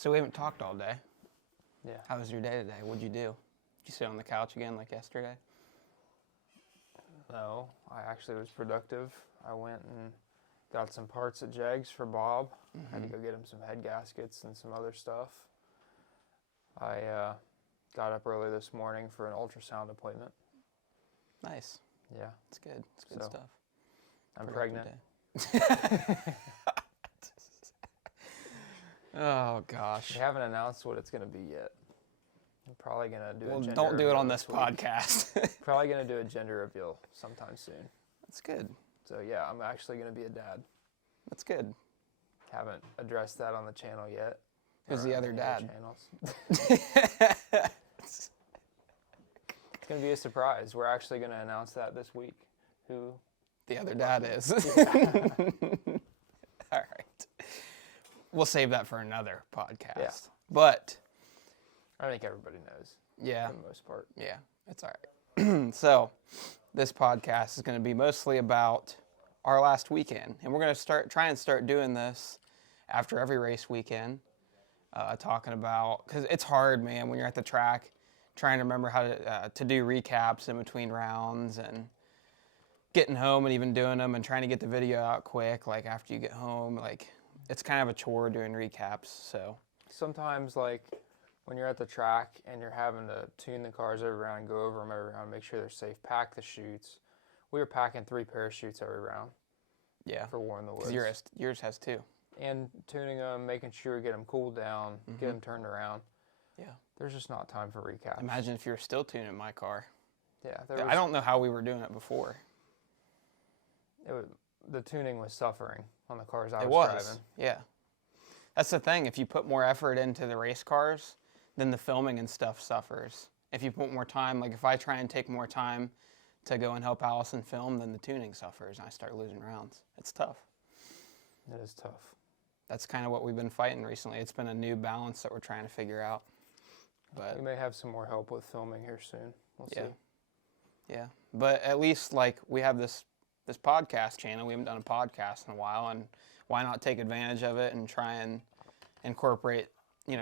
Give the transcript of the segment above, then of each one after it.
So we haven't talked all day. Yeah. How was your day today? What'd you do? Did you sit on the couch again like yesterday? No, I actually was productive. I went and got some parts at Jegs for Bob. Had to go get him some head gaskets and some other stuff. I got up early this morning for an ultrasound appointment. Nice. Yeah. It's good. It's good stuff. I'm Productive pregnant. Oh, gosh. We haven't announced what it's going to be yet. I'm probably going to do a gender don't do it reveal on this podcast. Probably going to do a gender reveal sometime soon. That's good. So, yeah, I'm actually going to be a dad. That's good. Haven't addressed that on the channel yet. Who's the other dad? It's going to be a surprise. We're actually going to announce that this week. Who the other dad is. Yeah. All right. We'll save that for another podcast. Yeah. But I think everybody knows. Yeah. For the most part. Yeah, it's all right. So this podcast is going to be mostly about our last weekend. And we're going to try and start doing this after every race weekend, talking about, because it's hard, man, when you're at the track, trying to remember how to do recaps in between rounds and getting home and even doing them and trying to get the video out quick, like after you get home. Like, it's kind of a chore doing recaps, so. Sometimes, like, when you're at the track and you're having to tune the cars every round and go over them every round, make sure they're safe, pack the chutes. We were packing 3 parachutes every round. Yeah. For War in the Woods. Yours has 2. And tuning them, making sure we get them cooled down, get them turned around. Yeah. There's just not time for recaps. Imagine if you were still tuning my car. Yeah. I don't know how we were doing it before. The tuning was suffering on the cars I was driving. Yeah. That's the thing. If you put more effort into the race cars, then the filming and stuff suffers. If you put more time, like if I try and take more time to go and help Allison film, then the tuning suffers and I start losing rounds. It's tough. It is tough. That's kind of what we've been fighting recently. It's been a new balance that we're trying to figure out. But we may have some more help with filming here soon. We'll see. Yeah. But at least like we have this podcast channel. We haven't done a podcast in a while, and why not take advantage of it and try and incorporate,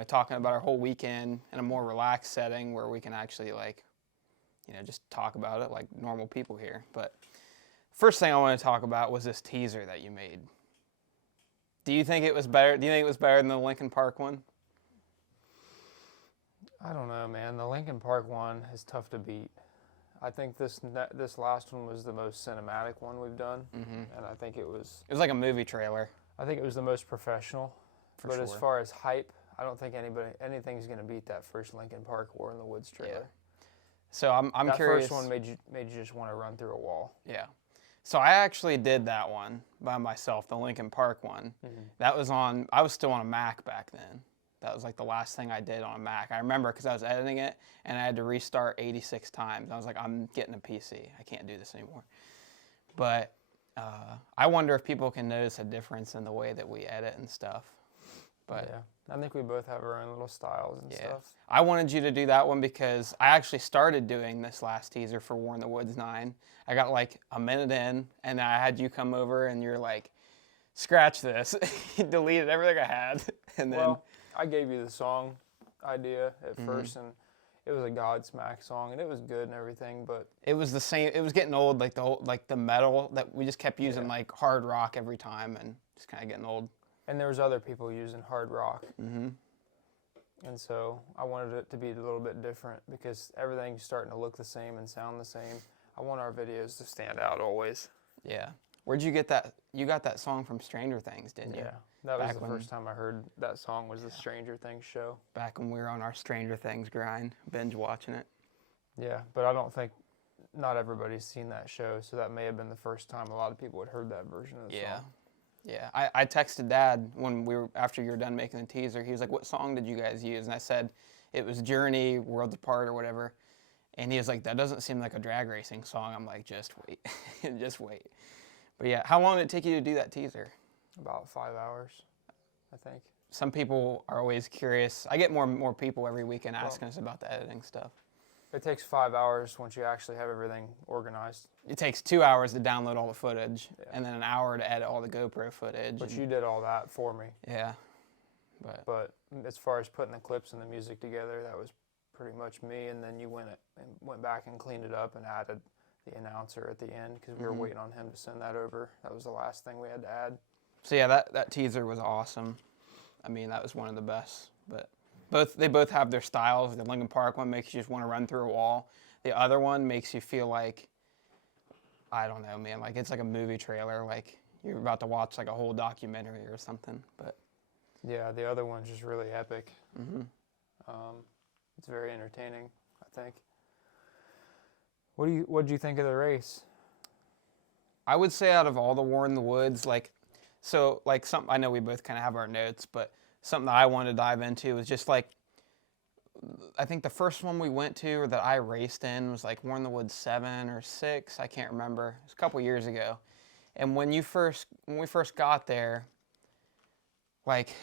talking about our whole weekend in a more relaxed setting where we can actually just talk about it like normal people here. But first thing I want to talk about was this teaser that you made. Do you think it was better? Do you think it was better than the Lincoln Park one? I don't know, man. The Lincoln Park one is tough to beat. I think this last one was the most cinematic one we've done, and I think it was... It was like a movie trailer. I think it was the most professional. For sure. As far as hype, I don't think anything's going to beat that first Lincoln Park War in the Woods trailer. Yeah. So I'm curious. That first one made you just want to run through a wall. Yeah. So I actually did that one by myself, the Lincoln Park one. That was I was still on a Mac back then. That was like the last thing I did on a Mac. I remember because I was editing it and I had to restart 86 times. I was like, I'm getting a PC. I can't do this anymore. But I wonder if people can notice a difference in the way that we edit and stuff. But yeah, I think we both have our own little styles and stuff. I wanted you to do that one because I actually started doing this last teaser for War in the Woods 9. I got like a minute in and I had you come over and you're like, scratch this. You deleted everything I had. And then... Well, I gave you the song idea at first, and it was a Godsmack song, and it was good and everything, but... It was the same, it was getting old, like the metal, that we just kept using like hard rock every time, and just kind of getting old. And there was other people using hard rock. And so I wanted it to be a little bit different, because everything's starting to look the same and sound the same. I want our videos to stand out always. Yeah. Where'd you get that? You got that song from Stranger Things, didn't you? Yeah. That was the first time I heard that song, was the Stranger Things show. Back when we were on our Stranger Things grind, binge watching it. Yeah, but I don't think, not everybody's seen that show, so that may have been the first time a lot of people had heard that version of the song. Yeah. I texted Dad after you were done making the teaser. He was like, what song did you guys use? And I said, it was Journey, Worlds Apart or whatever. And he was like, that doesn't seem like a drag racing song. I'm like, just wait, just wait. But yeah, how long did it take you to do that teaser? About 5 hours, I think. Some people are always curious. I get more and more people every weekend asking us about the editing stuff. It takes 5 hours once you actually have everything organized. It takes 2 hours to download all the footage, and then an hour to edit all the GoPro footage. But you did all that for me. Yeah. But as far as putting the clips and the music together, that was pretty much me. And then you went back and cleaned it up and added the announcer at the end because we were waiting on him to send that over. That was the last thing we had to add. So yeah, that teaser was awesome. I mean, that was one of the best. But they both have their styles. The Linkin Park one makes you just want to run through a wall. The other one makes you feel like, I don't know, man, like it's like a movie trailer, like you're about to watch like a whole documentary or something. But yeah, the other one's just really epic. It's very entertaining, I think. What did you think of the race? I would say out of all the War in the Woods, like something, I know we both kind of have our notes, but something that I wanted to dive into was just like, I think the first one we went to or that I raced in was like War in the Woods 7 or 6, I can't remember. It was a couple years ago. And when we first got there, like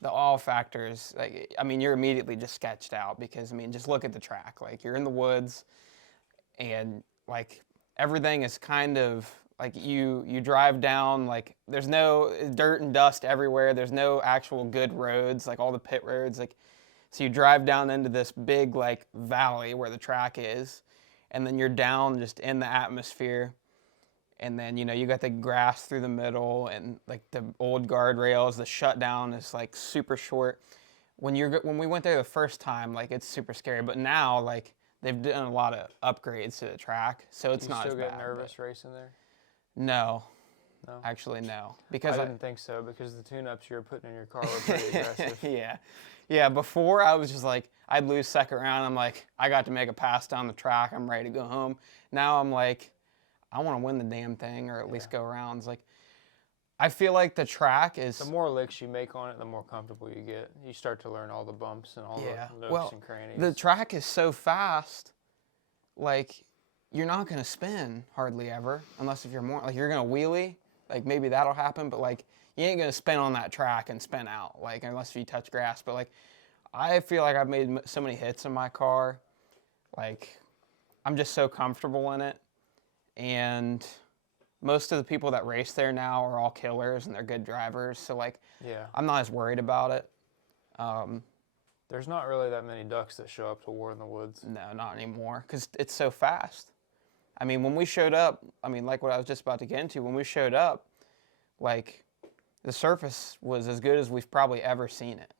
the all factors, like, I mean, you're immediately just sketched out because, I mean, just look at the track. Like, you're in the woods and like everything is kind of like you drive down, like there's no dirt and dust everywhere. There's no actual good roads, like all the pit roads. Like, so you drive down into this big like valley where the track is, and then you're down just in the atmosphere. And then, you know, you got the grass through the middle and like the old guardrails. The shutdown is like super short. When we went there the first time, like it's super scary. But now, like they've done a lot of upgrades to the track, so it's not as bad. You still get nervous racing there? No. No? Actually, no. Because I didn't think so, because the tune-ups you were putting in your car were pretty aggressive. Yeah, before I was just like, I'd lose second round. I'm like, I got to make a pass down the track. I'm ready to go home. Now I'm like, I want to win the damn thing or at least go rounds. Like, I feel like the track is... The more licks you make on it, the more comfortable you get. You start to learn all the bumps and all the nooks and crannies. The track is so fast, like, you're not going to spin hardly ever, unless if you're more... Like, you're going to wheelie, like, maybe that'll happen, but, like, you ain't going to spin on that track and spin out, like, unless you touch grass. But, like, I feel like I've made so many hits in my car. Like, I'm just so comfortable in it. And most of the people that race there now are all killers and they're good drivers. So, like, I'm not as worried about it. There's not really that many ducks that show up to War in the Woods. No, not anymore, because it's so fast. I mean, when we showed up, I mean, like what I was just about to get into, when we showed up, like, the surface was as good as we've probably ever seen it.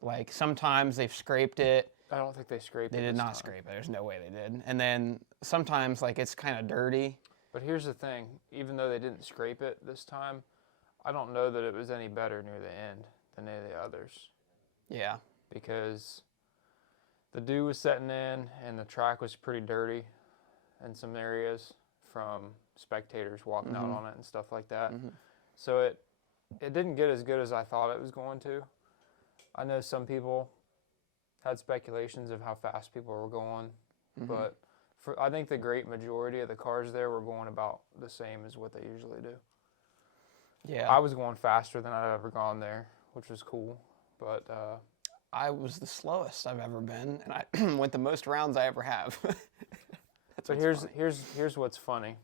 Like, sometimes they've scraped it. I don't think they scraped it. They did not scrape it. There's no way they did. And then sometimes, like, it's kind of dirty. But here's the thing. Even though they didn't scrape it this time, I don't know that it was any better near the end than any of the others. Yeah. Because the dew was setting in and the track was pretty dirty in some areas from spectators walking out on it and stuff like that. So it didn't get as good as I thought it was going to. I know some people had speculations of how fast people were going, but I think the great majority of the cars there were going about the same as what they usually do. Yeah. I was going faster than I'd ever gone there, which was cool, but... I was the slowest I've ever been, and I went the most rounds I ever have. But here's what's funny.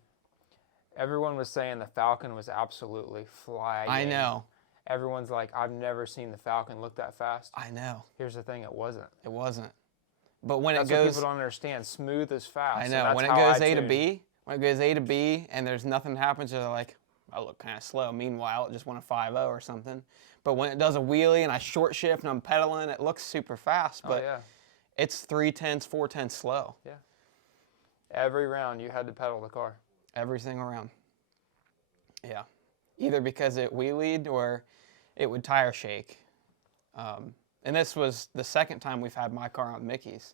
Everyone was saying the Falcon was absolutely flying. I know. Everyone's like, I've never seen the Falcon look that fast. I know. Here's the thing, it wasn't. It wasn't. But when That's it goes... what people don't understand. Smooth is fast. I know. When it goes A to B, and there's nothing happens, they're like, I look kind of slow. Meanwhile, it just went a 5.0 or something. But when it does a wheelie and I short shift and I'm pedaling, it looks super fast. But it's 3/10, 4/10 slow. Yeah. Every round you had to pedal the car. Every single round. Yeah. Either because it wheelied or it would tire shake. And this was the second time we've had my car on Mickey's.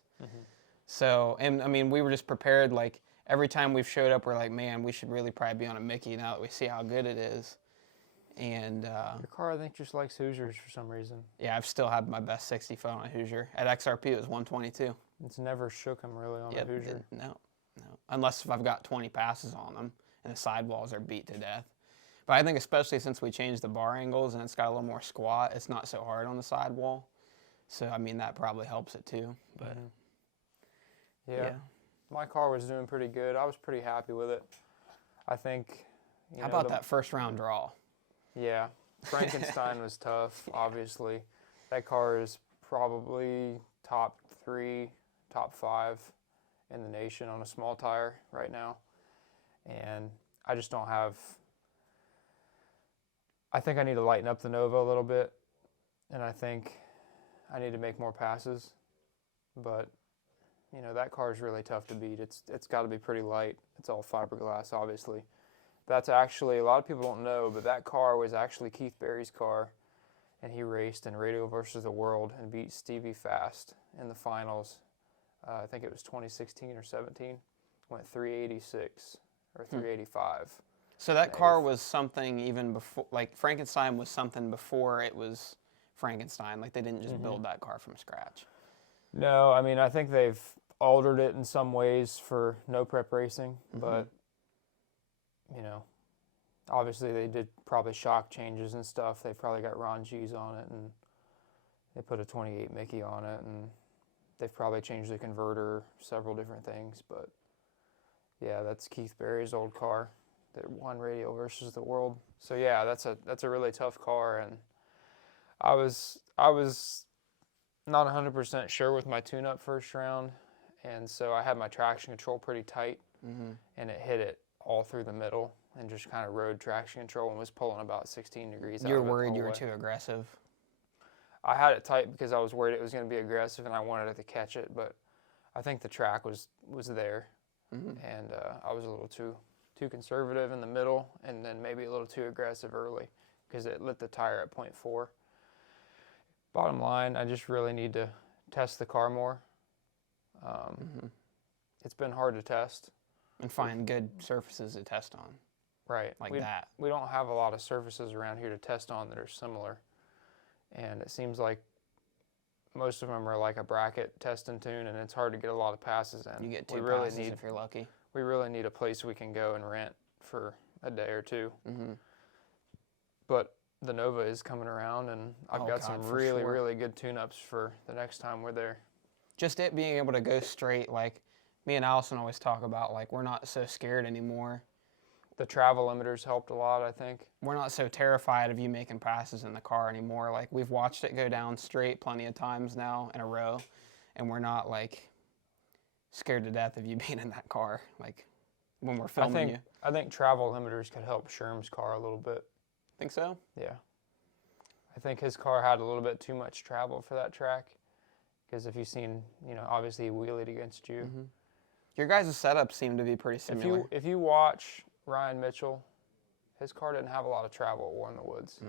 So, and I mean, we were just prepared, like, every time we've showed up, we're like, man, we should really probably be on a Mickey now that we see how good it is. And your car, I think, just likes Hoosiers for some reason. Yeah, I've still had my best 60 foot on a Hoosier. At XRP, it was 122. It's never shook him really on a Hoosier. No. Unless if I've got 20 passes on them and the sidewalls are beat to death. But I think especially since we changed the bar angles and it's got a little more squat, it's not so hard on the sidewall. So, I mean, that probably helps it too. But yeah. My car was doing pretty good. I was pretty happy with it. I think... How about that first round draw? Yeah. Frankenstein was tough, obviously. That car is probably top 3, top 5 in the nation on a small tire right now. And I just don't have... I think I need to lighten up the Nova a little bit, and I think I need to make more passes. But, you know, that car is really tough to beat. It's got to be pretty light. It's all fiberglass, obviously. That's actually, a lot of people don't know, but that car was actually Keith Berry's car, and he raced in Radio versus the World and beat Stevie Fast in the finals. I think it was 2016 or 17. Went 386 or 385. So that car was something even before, like Frankenstein was something before it was Frankenstein. Like they didn't just build that car from scratch. No, I mean, I think they've altered it in some ways for no prep racing, but, you know, obviously they did probably shock changes and stuff. They probably got Ron G's on it, and they put a 28 Mickey on it, and they've probably changed the converter, several different things. But yeah, that's Keith Berry's old car that won Radio versus the World. So yeah, that's a really tough car, and I was not 100% sure with my tune-up first round, and so I had my traction control pretty tight, and it hit it all through the middle and just kind of rode traction control and was pulling about 16 degrees out of it. You're worried you were too aggressive? I had it tight because I was worried it was going to be aggressive and I wanted it to catch it, but I think the track was there, and I was a little too conservative in the middle, and then maybe a little too aggressive early because it lit the tire at 0.4. Bottom line, I just really need to test the car more. It's been hard to test. And find good surfaces to test on. Right. Like we, that. We don't have a lot of surfaces around here to test on that are similar. And it seems like most of them are like a bracket test and tune, and it's hard to get a lot of passes in. You get two passes if you're lucky. We really need a place we can go and rent for a day or two. But the Nova is coming around, and I've got some really good tune-ups for the next time we're there. Just it being able to go straight, like me and Allison always talk about, like we're not so scared anymore. The travel limiters helped a lot, I think. We're not so terrified of you making passes in the car anymore. Like we've watched it go down straight plenty of times now in a row, and we're not like scared to death of you being in that car, like when we're filming you. I think travel limiters could help Sherm's car a little bit. Think so? Yeah. I think his car had a little bit too much travel for that track. Because if you've seen, you know, obviously he wheelied against you. Your guys' setups seem to be pretty similar. If you watch Ryan Mitchell, his car didn't have a lot of travel at War in the Woods.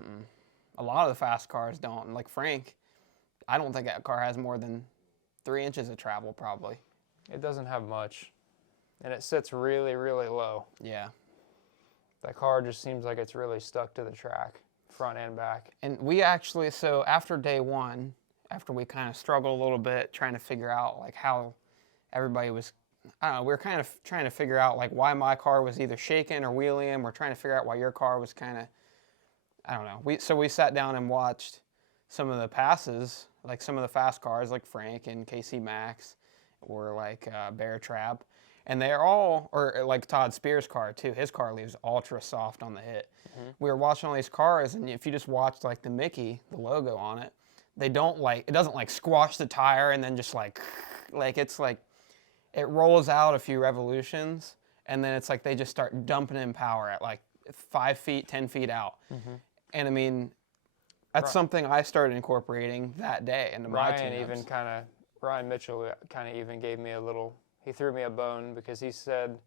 A lot of the fast cars don't. Like Frank, I don't think that car has more than 3 inches of travel probably. It doesn't have much. And it sits really low. Yeah. That car just seems like it's really stuck to the track, front and back. And we actually, so after day one, after we kind of struggled a little bit trying to figure out like how everybody was, I don't know, we were kind of trying to figure out like why my car was either shaking or wheeling. We're trying to figure out why your car was kind of, I don't know. So we sat down and watched some of the passes, like some of the fast cars like Frank and KC Max or like Bear Trap. And they're all, or like Todd Spears' car too, his car leaves ultra soft on the hit. We were watching all these cars, and if you just watched like the Mickey, the logo on it, they don't like, it doesn't like squash the tire and then just like it's like, it rolls out a few revolutions, and then it's like they just start dumping in power at like 5 feet, 10 feet out. And I mean, that's something I started incorporating that day into my tune-ups. Ryan Mitchell kind of even gave me a little, he threw me a bone because he said,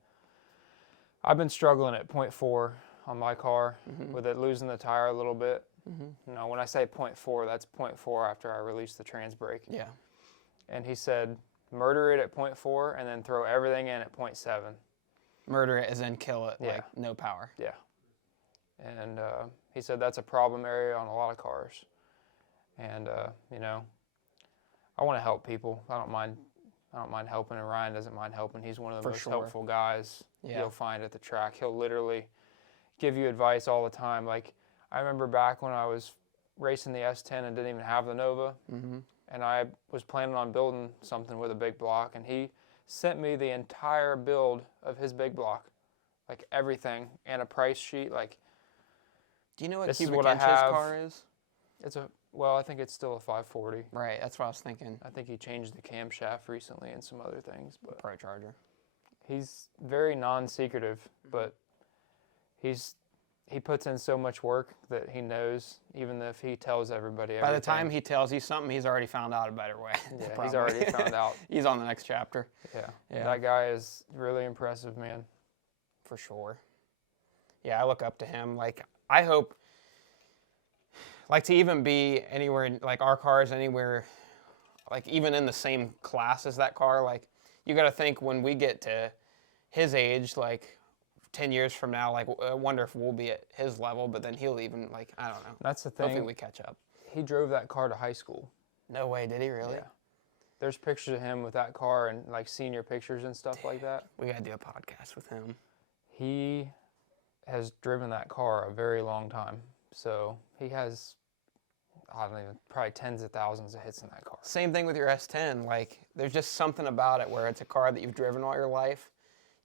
I've been struggling at 0.4 on my car with it losing the tire a little bit. You know, when I say 0.4, that's 0.4 after I release the trans brake. Yeah. And he said, murder it at 0.4 and then throw everything in at 0.7. Murder it as in kill it, like no power. Yeah. And he said that's a problem area on a lot of cars. And, you know, I want to help people. I don't mind helping, and Ryan doesn't mind helping. He's one of the most helpful guys you'll find at the track. He'll literally give you advice all the time. Like, I remember back when I was racing the S10 and didn't even have the Nova, and I was planning on building something with a big block, and he sent me the entire build of his big block, like everything, and a price sheet. Like, do you know what this cubic is what inch I have. his car is? It's a Well, I think it's still a 540. Right, that's what I was thinking. I think he changed the camshaft recently and some other things. But ProCharger. he's very non-secretive, but he puts in so much work that he knows, even if he tells everybody everything. By the time he tells you something, he's already found out a better way. Yeah, he's already found out. He's on the next chapter. Yeah, that guy is really impressive, man. For sure. Yeah, I look up to him. Like, I hope, like, to even be anywhere, like, our cars anywhere, like, even in the same class as that car, like, you got to think when we get to his age, like, 10 years from now, like, I wonder if we'll be at his level, but then he'll even, like, I don't know. That's the thing. Hopefully we catch up. He drove that car to high school. No way, did he really? Yeah. There's pictures of him with that car and, like, senior pictures and stuff like that. We got to do a podcast with him. He has driven that car a very long time. So he has, I don't even, probably tens of thousands of hits in that car. Same thing with your S10. Like, there's just something about it where it's a car that you've driven all your life.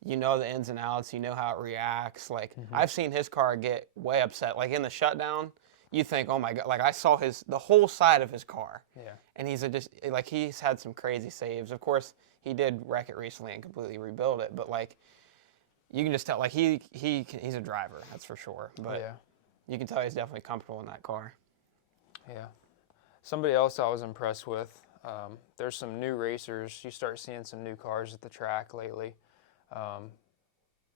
You know the ins and outs. You know how it reacts. Like, I've seen his car get way upset. Like, in the shutdown, you think, oh, my God. Like, I saw the whole side of his car. Yeah. And he's had some crazy saves. Of course, he did wreck it recently and completely rebuild it. But, like, you can just tell, like, he's a driver. That's for sure. But yeah. You can tell he's definitely comfortable in that car. Yeah. Somebody else I was impressed with, there's some new racers. You start seeing some new cars at the track lately.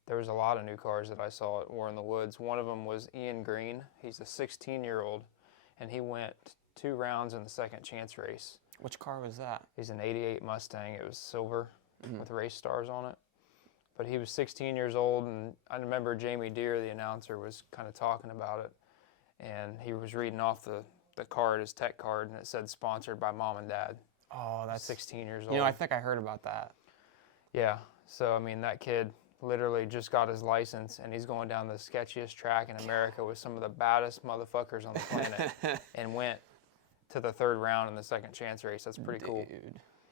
There was a lot of new cars that I saw at War in the Woods. One of them was Ian Green. He's a 16-year-old, and he went 2 rounds in the second chance race. Which car was that? He's an 88 Mustang. It was silver with race stars on it. But he was 16 years old, and I remember Jamie Deere, the announcer, was kind of talking about it. And he was reading off the card, his tech card, and it said sponsored by Mom and Dad. Oh, that's 16 years old. You know, I think I heard about that. Yeah. So, I mean, that kid literally just got his license, and he's going down the sketchiest track in America with some of the baddest motherfuckers on the planet and went to the 3rd round in the second chance race. That's pretty cool.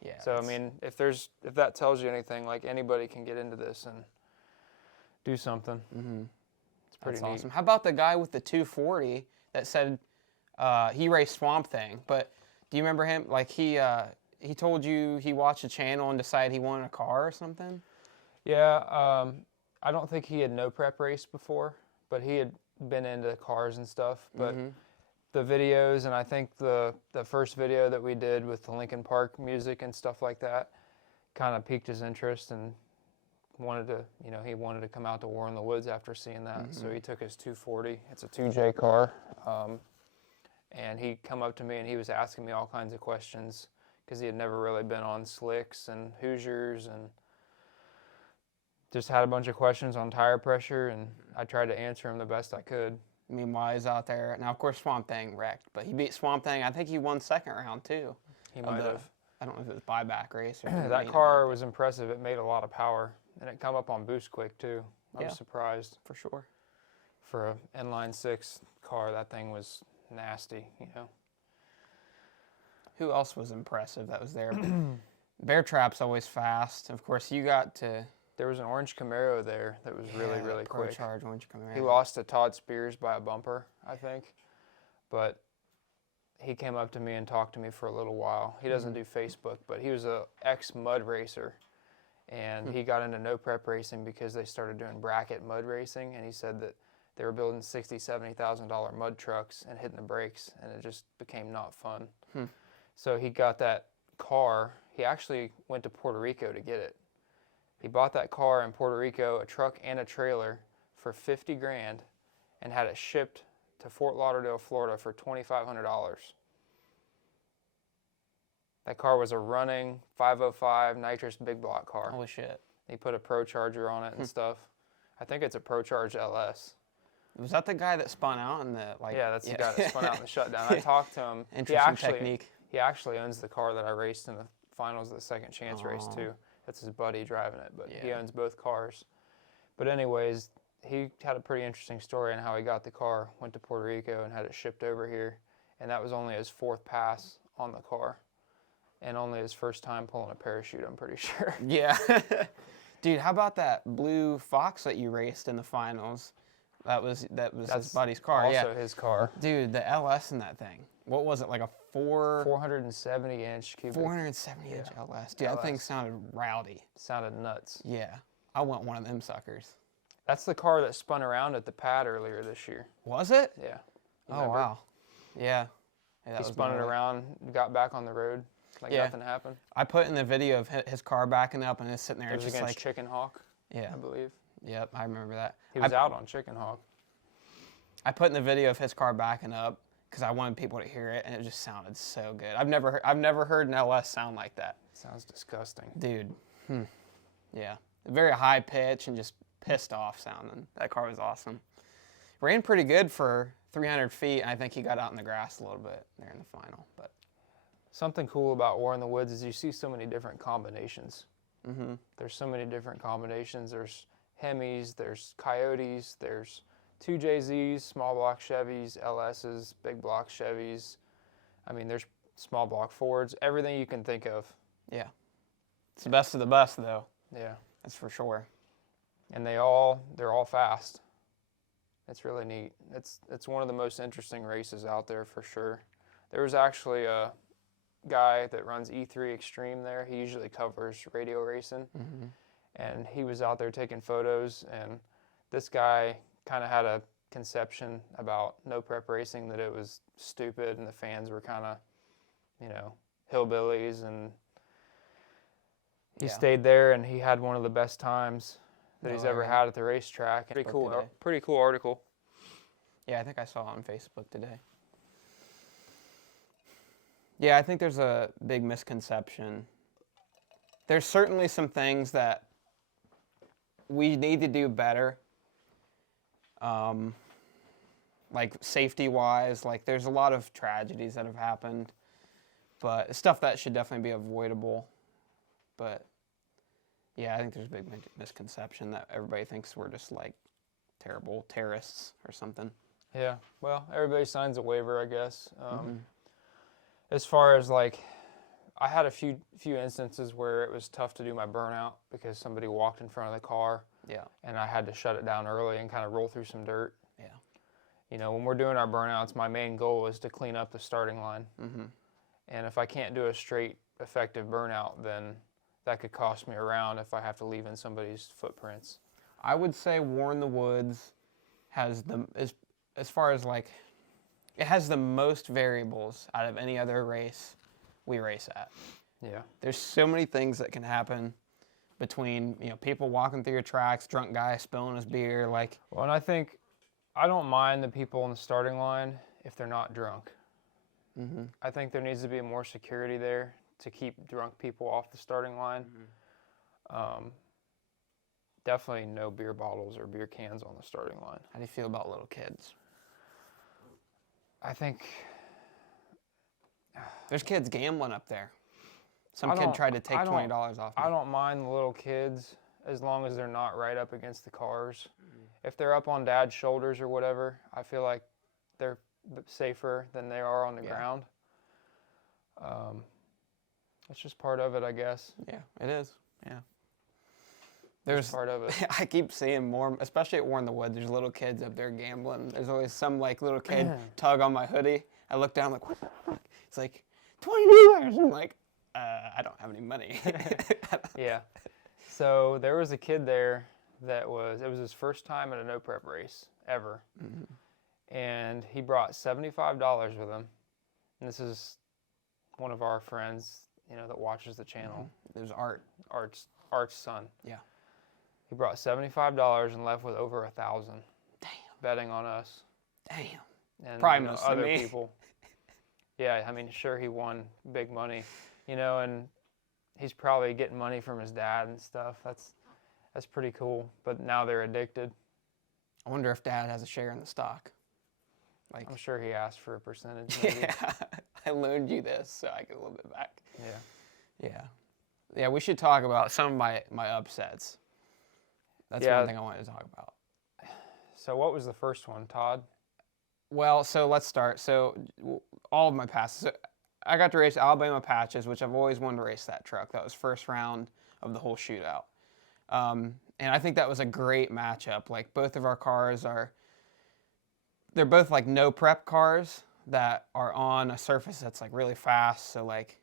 Yeah. So, I mean, if that tells you anything, like, anybody can get into this and do something. It's pretty neat. Awesome. How about the guy with the 240 that said he raced Swamp Thing? But do you remember him? Like, he told you he watched a channel and decided he wanted a car or something? Yeah, I don't think he had no prep raced before, but he had been into cars and stuff. But the videos, and I think the first video that we did with the Linkin Park music and stuff like that kind of piqued his interest, and he wanted to come out to War in the Woods after seeing that. So he took his 240. It's a 2J car. And he come up to me and he was asking me all kinds of questions because he had never really been on slicks and Hoosiers, and just had a bunch of questions on tire pressure, and I tried to answer him the best I could. Meanwhile, he's out there. Now, of course, Swamp Thing wrecked, but he beat Swamp Thing. I think he won 2nd round, too. He might have. I don't know if it was buyback race or that car was impressive. It made a lot of power, and it come up on boost quick, too. I was surprised. For sure. For a inline 6 car, that thing was nasty, you know. Who else was impressive that was there? Bear Trap's always fast. Of course, you got to... There was an orange Camaro there that was really, really quick. ProCharge orange Camaro. He lost to Todd Spears by a bumper, I think. But he came up to me and talked to me for a little while. He doesn't do Facebook, but he was a ex-mud racer. And he got into no prep racing because they started doing bracket mud racing. And he said that they were building $60,000, $70,000 mud trucks and hitting the brakes, and it just became not fun. So he got that car. He actually went to Puerto Rico to get it. He bought that car in Puerto Rico, a truck and a trailer, for $50,000, and had it shipped to Fort Lauderdale, Florida, for $2,500. That car was a running 505 nitrous big block car. Holy shit! He put a ProCharger on it and stuff. I think it's a ProCharge LS. Was that the guy that spun out in the Yeah, that's the guy that spun out in the shutdown. I talked to him. Interesting technique. He actually owns the car that I raced in the finals of the second chance race too. That's his buddy driving it, but he owns both cars. But anyways, he had a pretty interesting story on how he got the car, went to Puerto Rico and had it shipped over here, and that was only his 4th pass on the car, and only his first time pulling a parachute, I'm pretty sure. Yeah. Dude, how about that blue Fox that you raced in the finals? That's his buddy's car. Also his car. Dude, the LS in that thing. what was it, like a 470-inch cubic. 470-inch LS. Dude, that thing LS. sounded rowdy. Sounded nuts. Yeah. I want one of them suckers. That's the car that spun around at the pad earlier this year. Was it? Yeah. Oh, Remember? wow. Yeah. He spun it around, got back on the road like nothing happened. I put in the video of his car backing up and it's sitting there. It was just against like Chicken Hawk, yeah, I believe. Yep, I remember that. He was out on Chicken Hawk. I put in the video of his car backing up because I wanted people to hear it, and it just sounded so good. I've never heard an LS sound like that. Sounds disgusting. Dude. Yeah. Very high pitch and just pissed off sounding. That car was awesome. Ran pretty good for 300 feet, and I think he got out in the grass a little bit there in the final. But something cool about War in the Woods is you see so many different combinations. There's so many different combinations. There's Hemis, there's Coyotes, there's 2JZs, small block Chevys, LSs, big block Chevys. I mean, there's small block Fords, everything you can think of. Yeah. It's the best of the best, though. Yeah. That's for sure. And they're all fast. It's really neat. It's one of the most interesting races out there for sure. There was actually a guy that runs E3 Extreme there. He usually covers radio racing. And he was out there taking photos, and this guy kind of had a conception about no prep racing, that it was stupid and the fans were kind of, you know, hillbillies, and he stayed there and he had one of the best times that he's ever had at the racetrack. Pretty cool article. Yeah, I think I saw it on Facebook today. Yeah, I think there's a big misconception. There's certainly some things that we need to do better. Like safety-wise, like there's a lot of tragedies that have happened, but stuff that should definitely be avoidable. But yeah, I think there's a big misconception that everybody thinks we're just like terrible terrorists or something. Yeah, well, everybody signs a waiver, I guess. As far as like, I had a few instances where it was tough to do my burnout because somebody walked in front of the car. Yeah. And I had to shut it down early and kind of roll through some dirt. Yeah. You know, when we're doing our burnouts, my main goal is to clean up the starting line. And if I can't do a straight, effective burnout, then that could cost me a round if I have to leave in somebody's footprints. I would say War in the Woods has as far as like, it has the most variables out of any other race we race at. Yeah. There's so many things that can happen between, you know, people walking through your tracks, drunk guy spilling his beer, like. Well, and I think I don't mind the people in the starting line if they're not drunk. I think there needs to be more security there to keep drunk people off the starting line. Definitely no beer bottles or beer cans on the starting line. How do you feel about little kids? I think there's kids gambling up there. Some kid tried to take $20 off me. I don't mind the little kids as long as they're not right up against the cars. If they're up on dad's shoulders or whatever, I feel like they're safer than they are on the ground. It's just part of it, I guess. Yeah, it is. Yeah. There's part of it. I keep seeing more, especially at War in the Woods, there's little kids up there gambling. There's always some like little kid tug on my hoodie. I look down like, what the fuck? It's like, $20. I'm like, I don't have any money. Yeah. So there was a kid there that it was his first time at a no prep race ever. And he brought $75 with him. And this is one of our friends, you know, that watches the channel. There's Art's son. Yeah. He brought $75 and left with over 1,000. Damn. Betting on us. Damn. And probably other me. people. Yeah, I mean, sure, he won big money, you know, and he's probably getting money from his dad and stuff. That's pretty cool. But now they're addicted. I wonder if dad has a share in the stock. Like, I'm sure he asked for a percentage. Maybe. Yeah, I loaned you this so I get a little bit back. Yeah. Yeah. Yeah, we should talk about some of my upsets. That's one thing I wanted to talk about. So what was the first one, Todd? Well, so let's start. So all of my passes. So I got to race Alabama Patches, which I've always wanted to race that truck. That was first round of the whole shootout. And I think that was a great matchup. Like both of our cars they're both like no prep cars. that are on a surface that's like really fast. So like,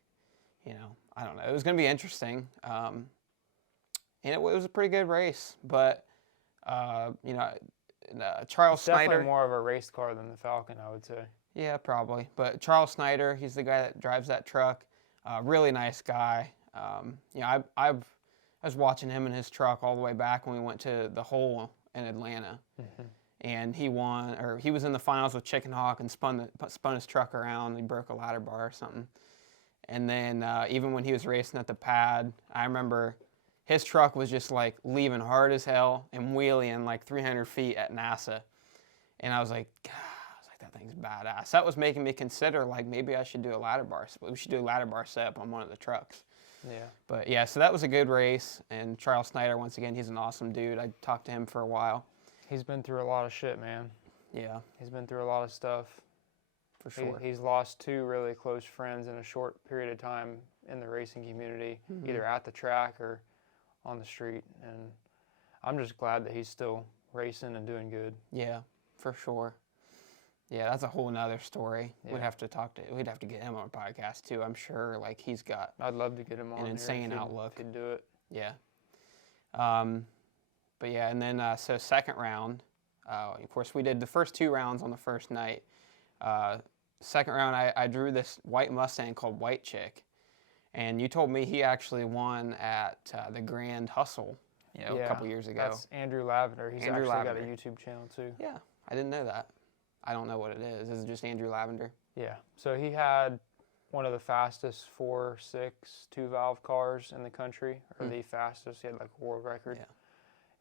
I don't know. It was going to be interesting. And it was a pretty good race, but Charles It's Snyder. definitely more of a race car than the Falcon, I would say. Yeah, probably. But Charles Snyder, he's the guy that drives that truck. Really nice guy. I was watching him in his truck all the way back when we went to the hole in Atlanta, and he won, or he was in the finals with Chicken Hawk and spun his truck around. He broke a ladder bar or something. And then even when he was racing at the pad, I remember his truck was just like leaving hard as hell and wheeling like 300 feet at NASA. And I was like, God, that thing's badass. That was making me consider like maybe I should do a ladder bar. We should do a ladder bar setup on one of the trucks. Yeah. But yeah, so that was a good race. And Charles Snyder, once again, he's an awesome dude. I talked to him for a while. He's been through a lot of shit, man. Yeah. He's been through a lot of stuff. For sure. He's lost 2 really close friends in a short period of time in the racing community, either at the track or on the street. And I'm just glad that he's still racing and doing good. Yeah, for sure. Yeah, that's a whole nother story. Yeah. We'd have to get him on a podcast too. I'm sure like he's got I'd love to get him on an here insane if outlook. He'd do it. Yeah. But yeah, and then so second round, of course we did the first 2 rounds on the first night. Second round, I drew this white Mustang called White Chick, and you told me he actually won at the Grand Hustle, a couple years ago. That's Andrew Lavender. He's Andrew actually Lavender. got a YouTube channel too. Yeah, I didn't know that. I don't know what it is. Is it just Andrew Lavender? Yeah. So he had one of the fastest 4.6 2-valve cars in the country, or the fastest. He had like a world record. Yeah.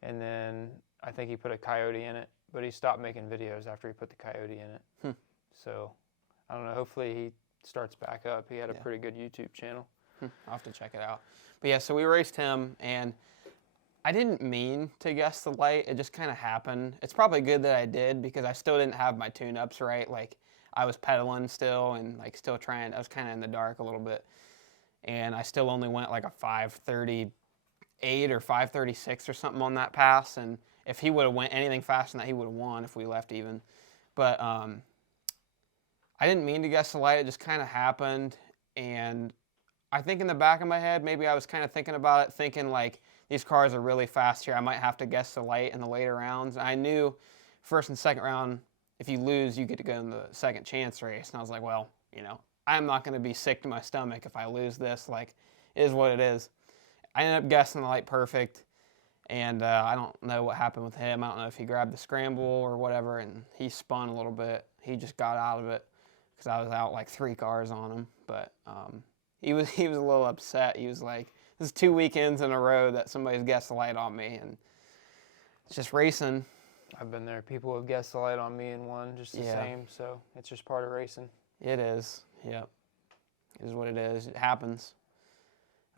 And then I think he put a Coyote in it, but he stopped making videos after he put the Coyote in it. So I don't know. Hopefully he starts back up. He had a pretty good YouTube channel. I'll have to check it out. But yeah, so we raced him, and I didn't mean to guess the light. It just kind of happened. It's probably good that I did because I still didn't have my tune-ups right. Like I was pedaling still and like still trying. I was kind of in the dark a little bit, and I still only went like a 5:38 or 5:36 or something on that pass. And if he would have went anything faster than that, he would have won if we left even. But I didn't mean to guess the light. It just kind of happened, and I think in the back of my head, maybe I was kind of thinking about it, thinking like, these cars are really fast here. I might have to guess the light in the later rounds. I knew first and second round, if you lose, you get to go in the second chance race. And I was like, well, I'm not going to be sick to my stomach if I lose this. Like, it is what it is. I ended up guessing the light perfect, and I don't know what happened with him. I don't know if he grabbed the scramble or whatever, and he spun a little bit. He just got out of it because I was out like 3 cars on him. But he was a little upset. He was like, this is 2 weekends in a row that somebody's guessed the light on me, and it's just racing. I've been there. People have guessed the light on me and won just the same, so it's just part of racing. It is. Yep. It is what it is. It happens.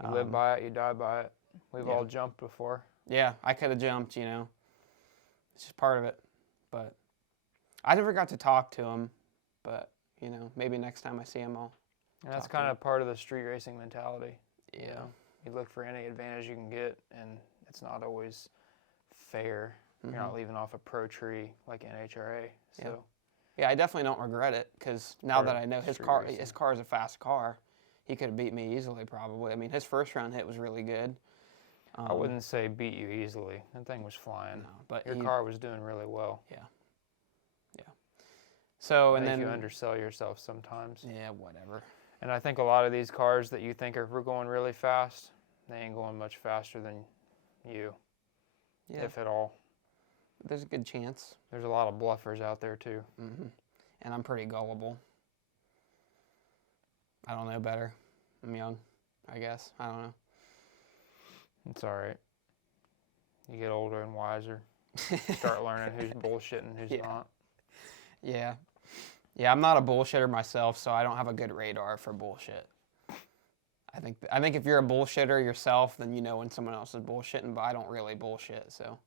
You live by it, you die by it. We've all jumped before. Yeah, I could have jumped, It's just part of it. But I never got to talk to him, but, maybe next time I see him, I'll And that's kind of part of the street racing mentality. Yeah. You look for any advantage you can get, and it's not always fair. You're not leaving off a pro tree like NHRA. So yeah, I definitely don't regret it because now that I know his car is a fast car, he could have beat me easily probably. I mean, his first round hit was really good. I wouldn't say beat you easily. That thing was flying. No, but your car was doing really well. Yeah. So and then you undersell yourself sometimes. Yeah, whatever. And I think a lot of these cars that you think are going really fast, they ain't going much faster than you, if at all. There's a good chance. There's a lot of bluffers out there too. And I'm pretty gullible. I don't know better. I'm young, I guess. I don't know. It's all right. You get older and wiser. Start learning who's bullshitting and who's not. Yeah. Yeah, I'm not a bullshitter myself, so I don't have a good radar for bullshit. I think if you're a bullshitter yourself, then you know when someone else is bullshitting, but I don't really bullshit, so.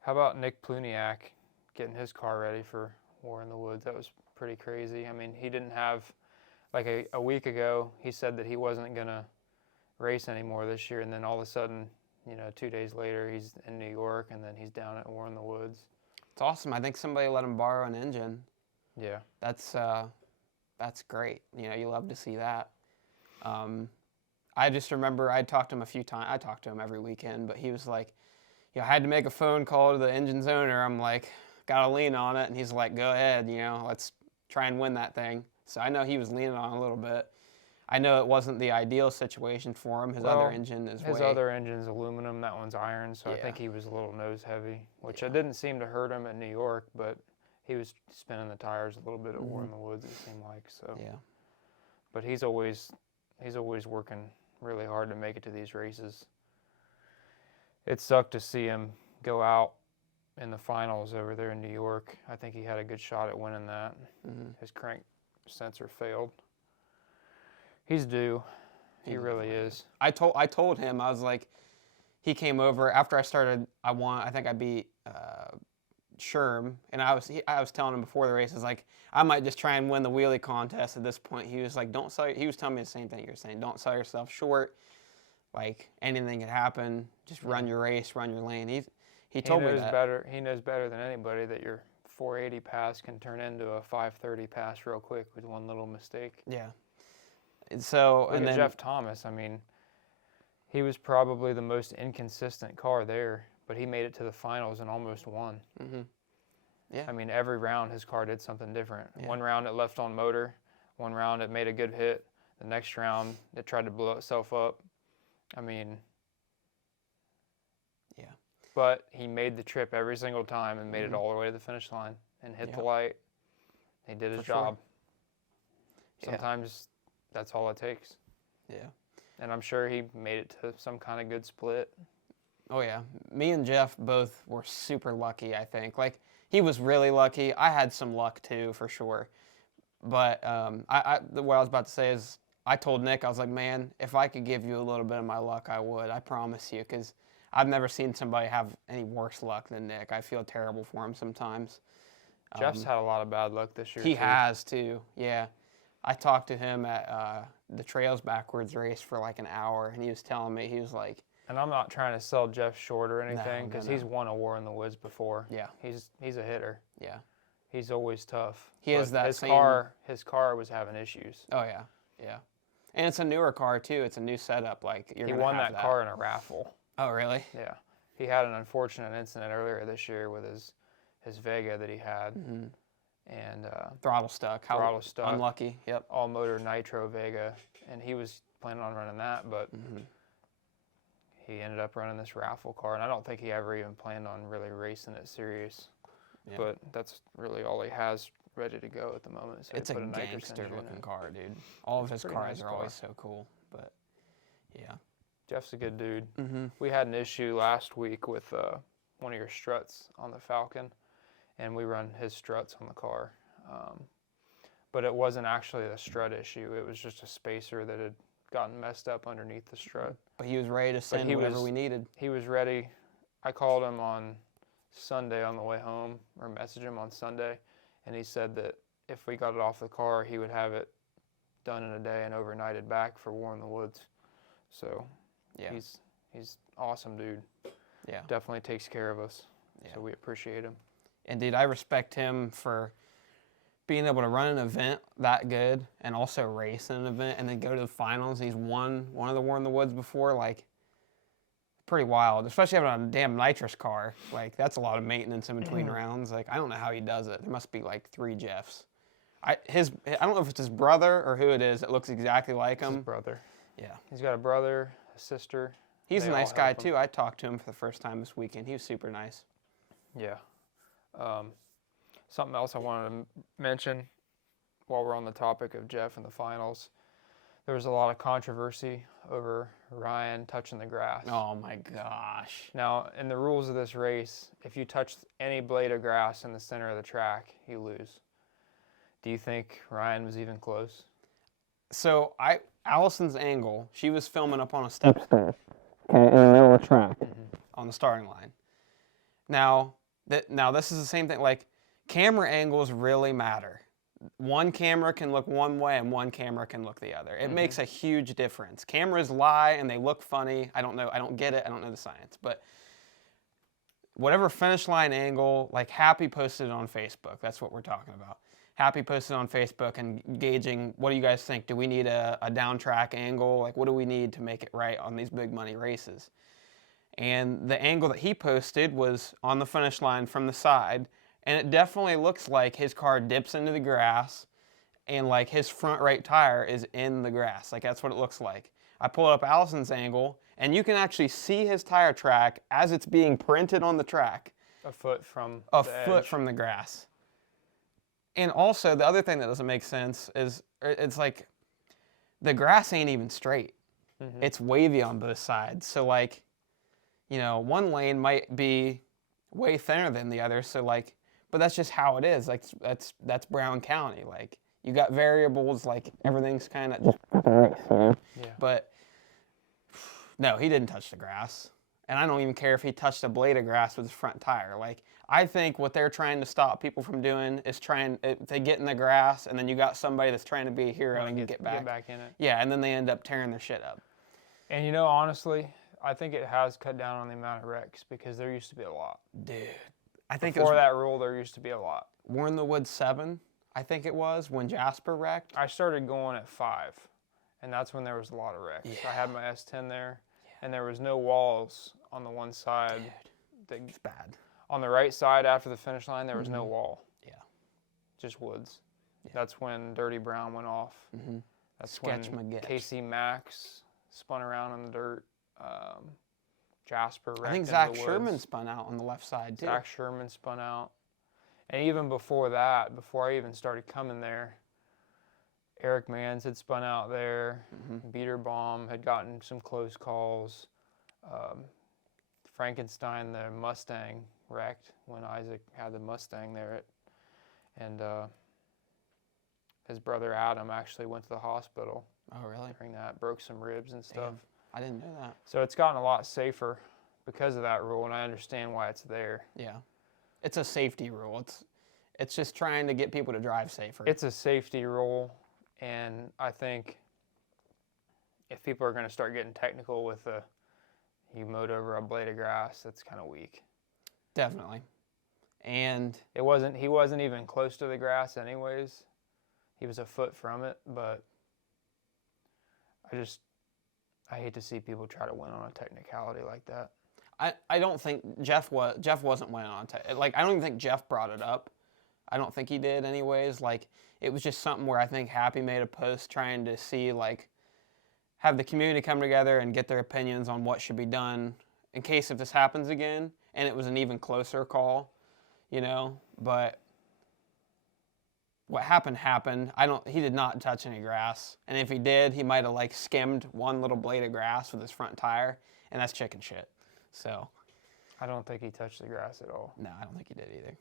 How about Nick Pluniak getting his car ready for War in the Woods? That was pretty crazy. I mean, he didn't have, like a week ago, he said that he wasn't going to race anymore this year, and then all of a sudden, 2 days later, he's in New York, and then he's down at War in the Woods. It's awesome. I think somebody let him borrow an engine. Yeah. That's great. You know, you love to see that. I just remember I talked to him a few times. I talked to him every weekend, but he was like, you know, I had to make a phone call to the engine's owner. I'm like, gotta lean on it. And he's like, go ahead, you know, let's try and win that thing. So I know he was leaning on it a little bit. I know it wasn't the ideal situation for him. His other engine is his other engine's aluminum. That one's iron. So I think he was a little nose heavy, which it didn't seem to hurt him in New York, but he was spinning the tires a little bit at War in the Woods, it seemed like. So. Yeah. But he's always working really hard to make it to these races. It sucked to see him go out in the finals over there in New York. I think he had a good shot at winning that. His crank sensor failed. He's due. He really is. I told him, I was like, he came over after I started. I think I beat Sherm, and I was telling him before the race, I was like, I might just try and win the wheelie contest at this point. He was like, he was telling me the same thing you're saying. Don't sell yourself short. Like, anything could happen. Just run your race, run your lane. He told me that. He knows better than anybody that your 480 pass can turn into a 530 pass real quick with one little mistake. Yeah. And so, Look at Jeff Thomas. I mean, he was probably the most inconsistent car there, but he made it to the finals and almost won. Yeah. I mean, every round his car did something different. Yeah. One round it left on motor. One round it made a good hit. The next round it tried to blow itself up. I mean, yeah. But he made the trip every single time and made it all the way to the finish line and hit the light. He did his job. Sure. Sometimes that's all it takes. Yeah. And I'm sure he made it to some kind of good split. Oh, yeah. Me and Jeff both were super lucky, I think. Like, he was really lucky. I had some luck, too, for sure. But what I was about to say is, I told Nick, I was like, man, if I could give you a little bit of my luck, I would. I promise you, because I've never seen somebody have any worse luck than Nick. I feel terrible for him sometimes. Jeff's had a lot of bad luck this year. He has, too. Yeah. I talked to him at the Trails Backwards race for like an hour, and he was telling me, he was like... And I'm not trying to sell Jeff short or anything, because he's won a War in the Woods before. Yeah. He's a hitter. Yeah. He's always tough. He has that his car was having issues. Oh, yeah. Yeah. And it's a newer car, too. It's a new setup. Like, he won that car in a raffle. Oh, really? Yeah. He had an unfortunate incident earlier this year with his Vega that he had. And throttle stuck. Unlucky. Yep. All motor nitro Vega, and he was planning on running that, but he ended up running this raffle car, and I don't think he ever even planned on really racing it serious. Yeah. But that's really all he has ready to go at the moment. So it's a gangster-looking car, dude. All of his cars are always so cool, but yeah. Jeff's a good dude. We had an issue last week with one of your struts on the Falcon, and we run his struts on the car. But it wasn't actually the strut issue. It was just a spacer that had gotten messed up underneath the strut. But he was ready to send whatever we needed. He was ready. I called him on Sunday on the way home, or messaged him on Sunday, and he said that if we got it off the car, he would have it done in a day and overnighted back for War in the Woods. So yeah, he's awesome dude. Yeah, definitely takes care of us. Yeah. So we appreciate him. Indeed, I respect him for being able to run an event that good and also race in an event and then go to the finals. He's won one of the War in the Woods before. Like, pretty wild, especially having a damn nitrous car. Like, that's a lot of maintenance in between rounds. Like, I don't know how he does it. There must be like 3 Jeffs. I don't know if it's his brother or who it is. It looks exactly like him. His brother. Yeah. He's got a brother, a sister. He's a nice guy too. I talked to him for the first time this weekend. He was super nice. Yeah. Something else I wanted to mention while we're on the topic of Jeff and the finals. There was a lot of controversy over Ryan touching the grass. Oh my gosh. Now, in the rules of this race, if you touch any blade of grass in the center of the track, you lose. Do you think Ryan was even close? So, Allison's angle, she was filming up on a step stool, okay, in the middle of the track, on the starting line. Now, this is the same thing. Like, camera angles really matter. One camera can look one way and one camera can look the other. It makes a huge difference. Cameras lie and they look funny. I don't know. I don't get it. I don't know the science. But whatever finish line angle, like Happy posted it on Facebook. That's what we're talking about. Happy posted on Facebook and gauging, what do you guys think? Do we need a down track angle? Like, what do we need to make it right on these big money races? And the angle that he posted was on the finish line from the side, and it definitely looks like his car dips into the grass, and like his front right tire is in the grass. Like, that's what it looks like. I pulled up Allison's angle, and you can actually see his tire track as it's being printed on the track. A foot from the grass. And also, the other thing that doesn't make sense is it's like the grass ain't even straight. Mm-hmm. It's wavy on both sides. So, like, you know, one lane might be way thinner than the other. So, like, but that's just how it is. Like, that's Brown County. Like, you got variables. Like, everything's kind of just yeah. But no, he didn't touch the grass. And I don't even care if he touched a blade of grass with his front tire. Like, I think what they're trying to stop people from doing is they get in the grass, and then you got somebody that's trying to be a hero and get back in it. Yeah, and then they end up tearing their shit up. And, you know, honestly, I think it has cut down on the amount of wrecks because there used to be a lot. Dude, I think before that rule, there used to be a lot. We're in the Woods 7, I think it was, when Jasper wrecked. I started going at 5, and that's when there was a lot of wrecks. Yeah. I had my S10 there, and there was no walls on the one side. Dude, it's bad. On the right side after the finish line, there was no wall. Yeah. Just woods. Yeah. That's when Dirty Brown went off. Mm-hmm. That's when Casey Max spun around in the dirt. Jasper wrecked. I think Zach Sherman spun out on the left side, too. Zach Sherman spun out. And even before that, before I even started coming there, Eric Mans had spun out there. Mm-hmm. Beaterbaum had gotten some close calls. Frankenstein, the Mustang, wrecked when Isaac had the Mustang there. And his brother Adam actually went to the hospital. Oh, really? During that, broke some ribs and stuff. Damn, I didn't know that. So it's gotten a lot safer because of that rule, and I understand why it's there. Yeah. It's a safety rule. It's just trying to get people to drive safer. It's a safety rule, and I think if people are going to start getting technical with you mowed over a blade of grass, that's kind of weak. Definitely. And he wasn't even close to the grass anyways. He was a foot from it, but I hate to see people try to win on a technicality like that. I don't think Jeff wasn't winning on like, I don't even think Jeff brought it up. I don't think he did anyways. Like, it was just something where I think Happy made a post trying to see, like, have the community come together and get their opinions on what should be done in case if this happens again. And it was an even closer call, you know. But what happened. He did not touch any grass. And if he did, he might have, like, skimmed one little blade of grass with his front tire. And that's chicken shit. So I don't think he touched the grass at all. No, I don't think he did either.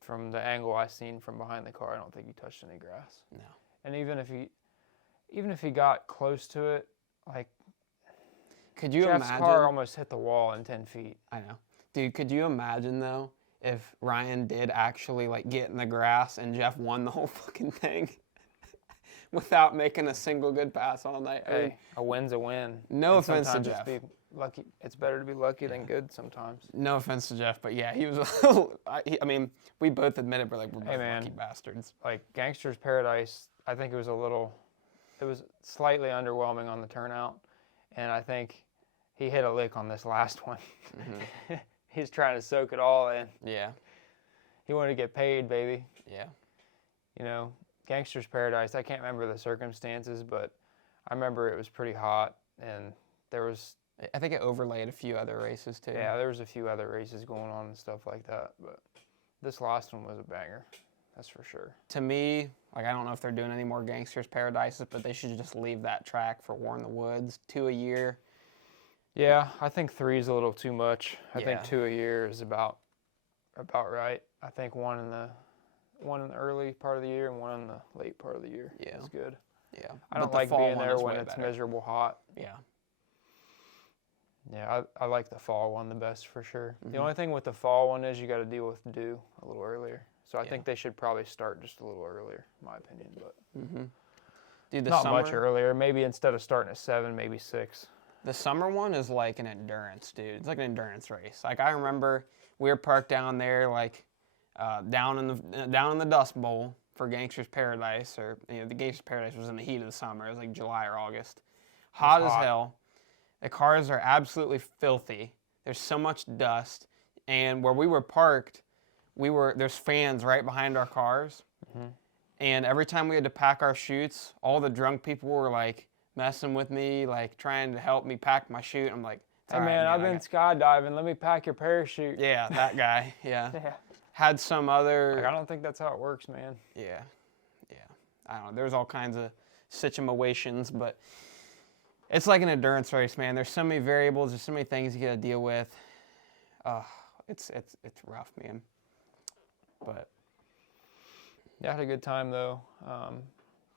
From the angle I seen from behind the car, I don't think he touched any grass. No. And even if he got close to it, like, could you Jeff's imagine? car almost hit the wall in 10 feet. I know. Dude, could you imagine, though, if Ryan did actually, like, get in the grass and Jeff won the whole fucking thing without making a single good pass all night? Hey, a win's a win. No offense to Jeff. Lucky. It's better to be lucky than good sometimes. No offense to Jeff, but yeah, he was. I mean, we both admitted we're both lucky bastards. Like, Gangster's Paradise, I think it was slightly underwhelming on the turnout, and I think he hit a lick on this last one. Mm-hmm. He's trying to soak it all in. Yeah. He wanted to get paid, baby. Yeah. You know, Gangster's Paradise, I can't remember the circumstances, but I remember it was pretty hot, and there was... I think it overlaid a few other races, too. Yeah, there was a few other races going on and stuff like that, but this last one was a banger. That's for sure. To me, like, I don't know if they're doing any more Gangsters Paradises, but they should just leave that track for War in the Woods, 2 a year. Yeah, I think 3 is a little too much. I Yeah. think 2 a year is about right. I think one in the early part of the year and one in the late part of the year is good. Yeah. I don't like being there when it's miserable hot. Yeah. Yeah, I like the fall one the best for sure. Mm-hmm. The only thing with the fall one is you got to deal with dew a little earlier. So I think they should probably start just a little earlier, in my opinion. But Dude, not much earlier. Maybe instead of starting at 7, maybe 6. The summer one is like an endurance, dude. It's like an endurance race. Like, I remember we were parked down there, like, down in the Dust Bowl, for Gangster's Paradise, or the Gangster's Paradise was in the heat of the summer. It was like July or August. Hot as hell. The cars are absolutely filthy. There's so much dust, and where we were parked, there's fans right behind our cars, and every time we had to pack our chutes, all the drunk people were like messing with me, like trying to help me pack my chute. I'm like, hey man, I've been skydiving. Let me pack your parachute. Yeah, that guy. Yeah. Had some other. Like, I don't think that's how it works, man. Yeah. I don't know. There's all kinds of situations, but it's like an endurance race, man. There's so many variables. There's so many things you got to deal with. It's rough, man. But yeah, I had a good time though.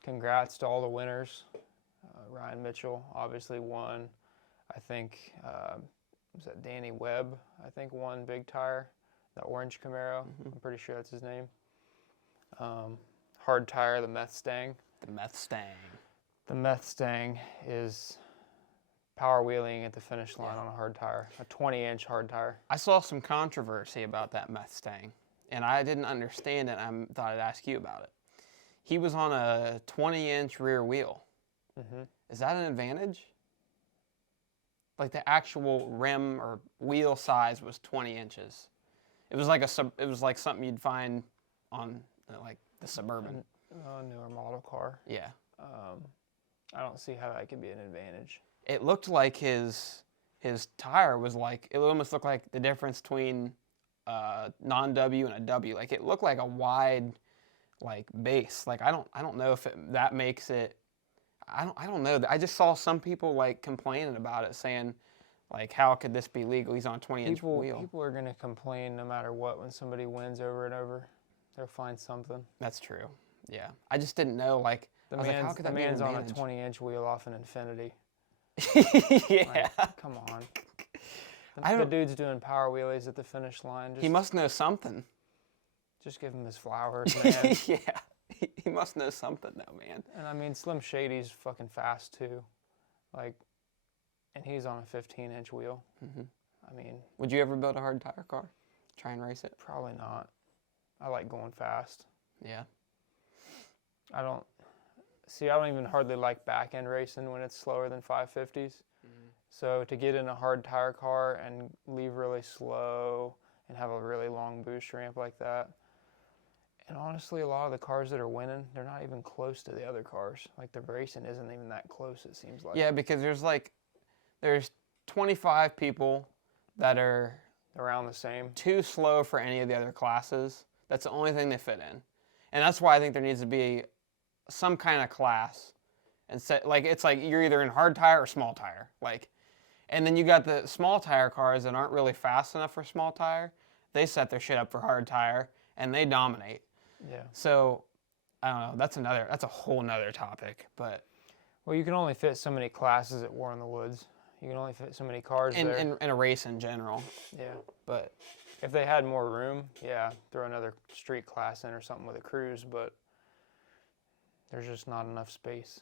Congrats to all the winners. Ryan Mitchell obviously won. I think was that Danny Webb? I think won Big Tire, the orange Camaro. I'm pretty sure that's his name. Hard Tire, the Meth Stang. The Meth Stang. The Meth Stang is power wheeling at the finish line on a hard tire, a 20-inch hard tire. I saw some controversy about that Meth Stang, and I didn't understand it. I thought I'd ask you about it. He was on a 20-inch rear wheel. Is that an advantage? Like the actual rim or wheel size was 20 inches. It was like something you'd find on like the Suburban. A newer model car. Yeah. I don't see how that could be an advantage. It looked like his tire was like, it almost looked like the difference between non-W and a W. Like it looked like a wide like base. Like I don't know if that makes it. I don't know. I just saw some people like complaining about it, saying like, how could this be legal? He's on a 20-inch wheel. People are gonna complain no matter what when somebody wins over and over. They'll find something. That's true. Yeah. I just didn't know. Like the man's on a 20-inch wheel off an Infinity. Yeah. Like, come on. The dude's doing power wheelies at the finish line. He must know something. Just give him his flowers, man. Yeah. He must know something though, man. And I mean, Slim Shady's fucking fast too. Like, and he's on a 15-inch wheel. I mean. Would you ever build a hard tire car? Try and race it? Probably not. I like going fast. Yeah. I don't even hardly like back-end racing when it's slower than 550s. So to get in a hard tire car and leave really slow and have a really long boost ramp like that. And honestly, a lot of the cars that are winning, they're not even close to the other cars. Like the racing isn't even that close, it seems like. Yeah, because there's 25 people that are around the same. Too slow for any of the other classes. That's the only thing they fit in. And that's why I think there needs to be some kind of class. And it's like you're either in hard tire or small tire. Like, and then you got the small tire cars that aren't really fast enough for small tire. They set their shit up for hard tire and they dominate. Yeah. So, I don't know. That's a whole nother topic. But well, you can only fit so many classes at War in the Woods. You can only fit so many cars there. In a race in general. Yeah. But if they had more room, yeah, throw another street class in or something with a cruise. But there's just not enough space.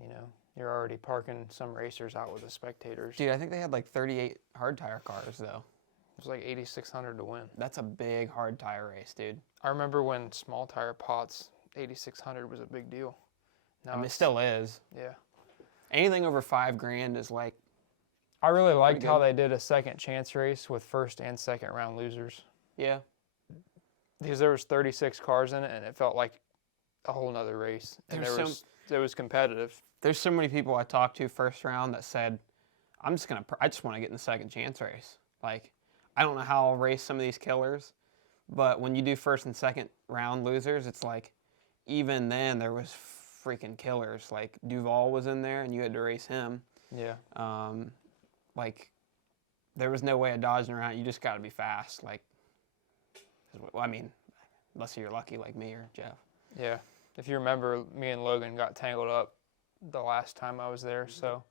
You know, you're already parking some racers out with the spectators. Dude, I think they had like 38 hard tire cars though. It was like 8,600 to win. That's a big hard tire race, dude. I remember when small tire pots, 8,600 was a big deal. Now I mean, it still is. Yeah. Anything over $5,000 is like. I really liked how they did a second chance race with first and second round losers. Yeah. Because there was 36 cars in it, and it felt like a whole nother race. And it was competitive. There's so many people I talked to first round that said, I just want to get in the second chance race. Like, I don't know how I'll race some of these killers, but when you do first and second round losers, it's like, even then there was freaking killers. Like Duval was in there and you had to race him. Yeah. Like there was no way of dodging around. You just got to be fast. Like, I mean, unless you're lucky like me or Jeff. Yeah. If you remember, me and Logan got tangled up the last time I was there, so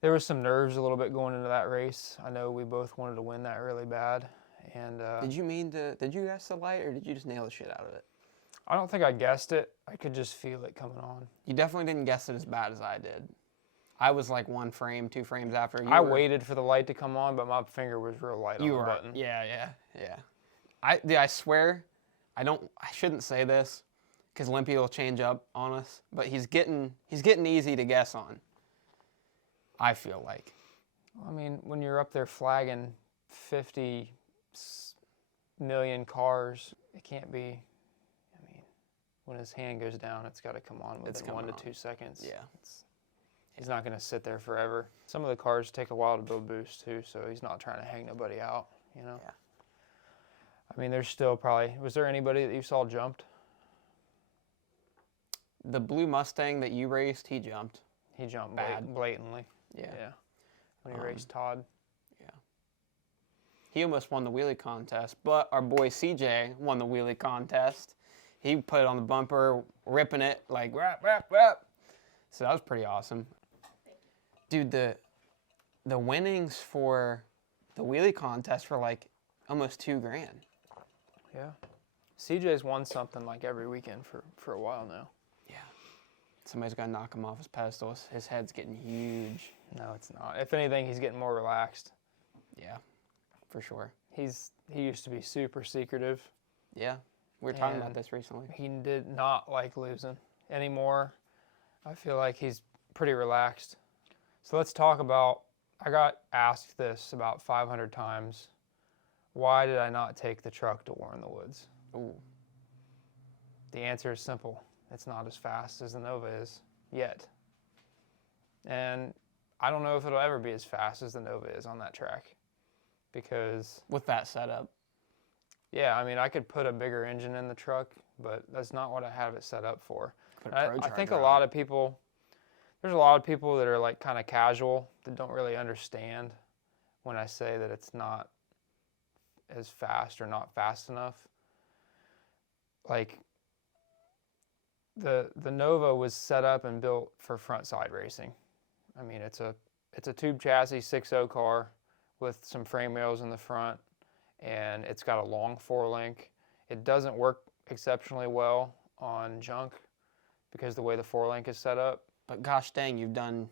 there was some nerves a little bit going into that race. I know we both wanted to win that really bad. And did you guess the light or did you just nail the shit out of it? I don't think I guessed it. I could just feel it coming on. You definitely didn't guess it as bad as I did. I was like 1 frame, 2 frames after. I waited for the light to come on, but my finger was real light on the button. Yeah. I swear, I shouldn't say this because Limpy will change up on us. But he's getting easy to guess on. I feel like. I mean, when you're up there flagging 50 million cars, it can't be. I mean, when his hand goes down, it's got to come on within 1 to 2 seconds. Yeah. He's not going to sit there forever. Some of the cars take a while to build boost too, so he's not trying to hang nobody out, you know? Yeah. I mean, there's still probably, was there anybody that you saw jumped? The blue Mustang that you raced, he jumped. He jumped Bad. blatantly. Yeah. When he raced Todd. Yeah. He almost won the wheelie contest, but our boy CJ won the wheelie contest. He put it on the bumper, ripping it like rap, rap, rap. So that was pretty awesome. Dude, the winnings for the wheelie contest were like almost $2,000. Yeah. CJ's won something like every weekend for a while now. Yeah. Somebody's got to knock him off his pedestal. His head's getting huge. No, it's not. If anything, he's getting more relaxed. Yeah, for sure. He used to be super secretive. Yeah, we were talking about this recently. He did not like losing anymore. I feel like he's pretty relaxed. So let's talk about, I got asked this about 500 times. Why did I not take the truck to War in the Woods? Ooh. The answer is simple. It's not as fast as the Nova is yet. And I don't know if it'll ever be as fast as the Nova is on that track. Because with that setup. Yeah, I mean, I could put a bigger engine in the truck, but that's not what I have it set up for. I think a lot of people, there's a lot of people that are like kind of casual that don't really understand when I say that it's not as fast or not fast enough. Like the Nova was set up and built for front side racing. I mean, it's a tube chassis 6.0 car with some frame rails in the front, and it's got a long 4-link. It doesn't work exceptionally well on junk because the way the 4-link is set up. But gosh dang, you've done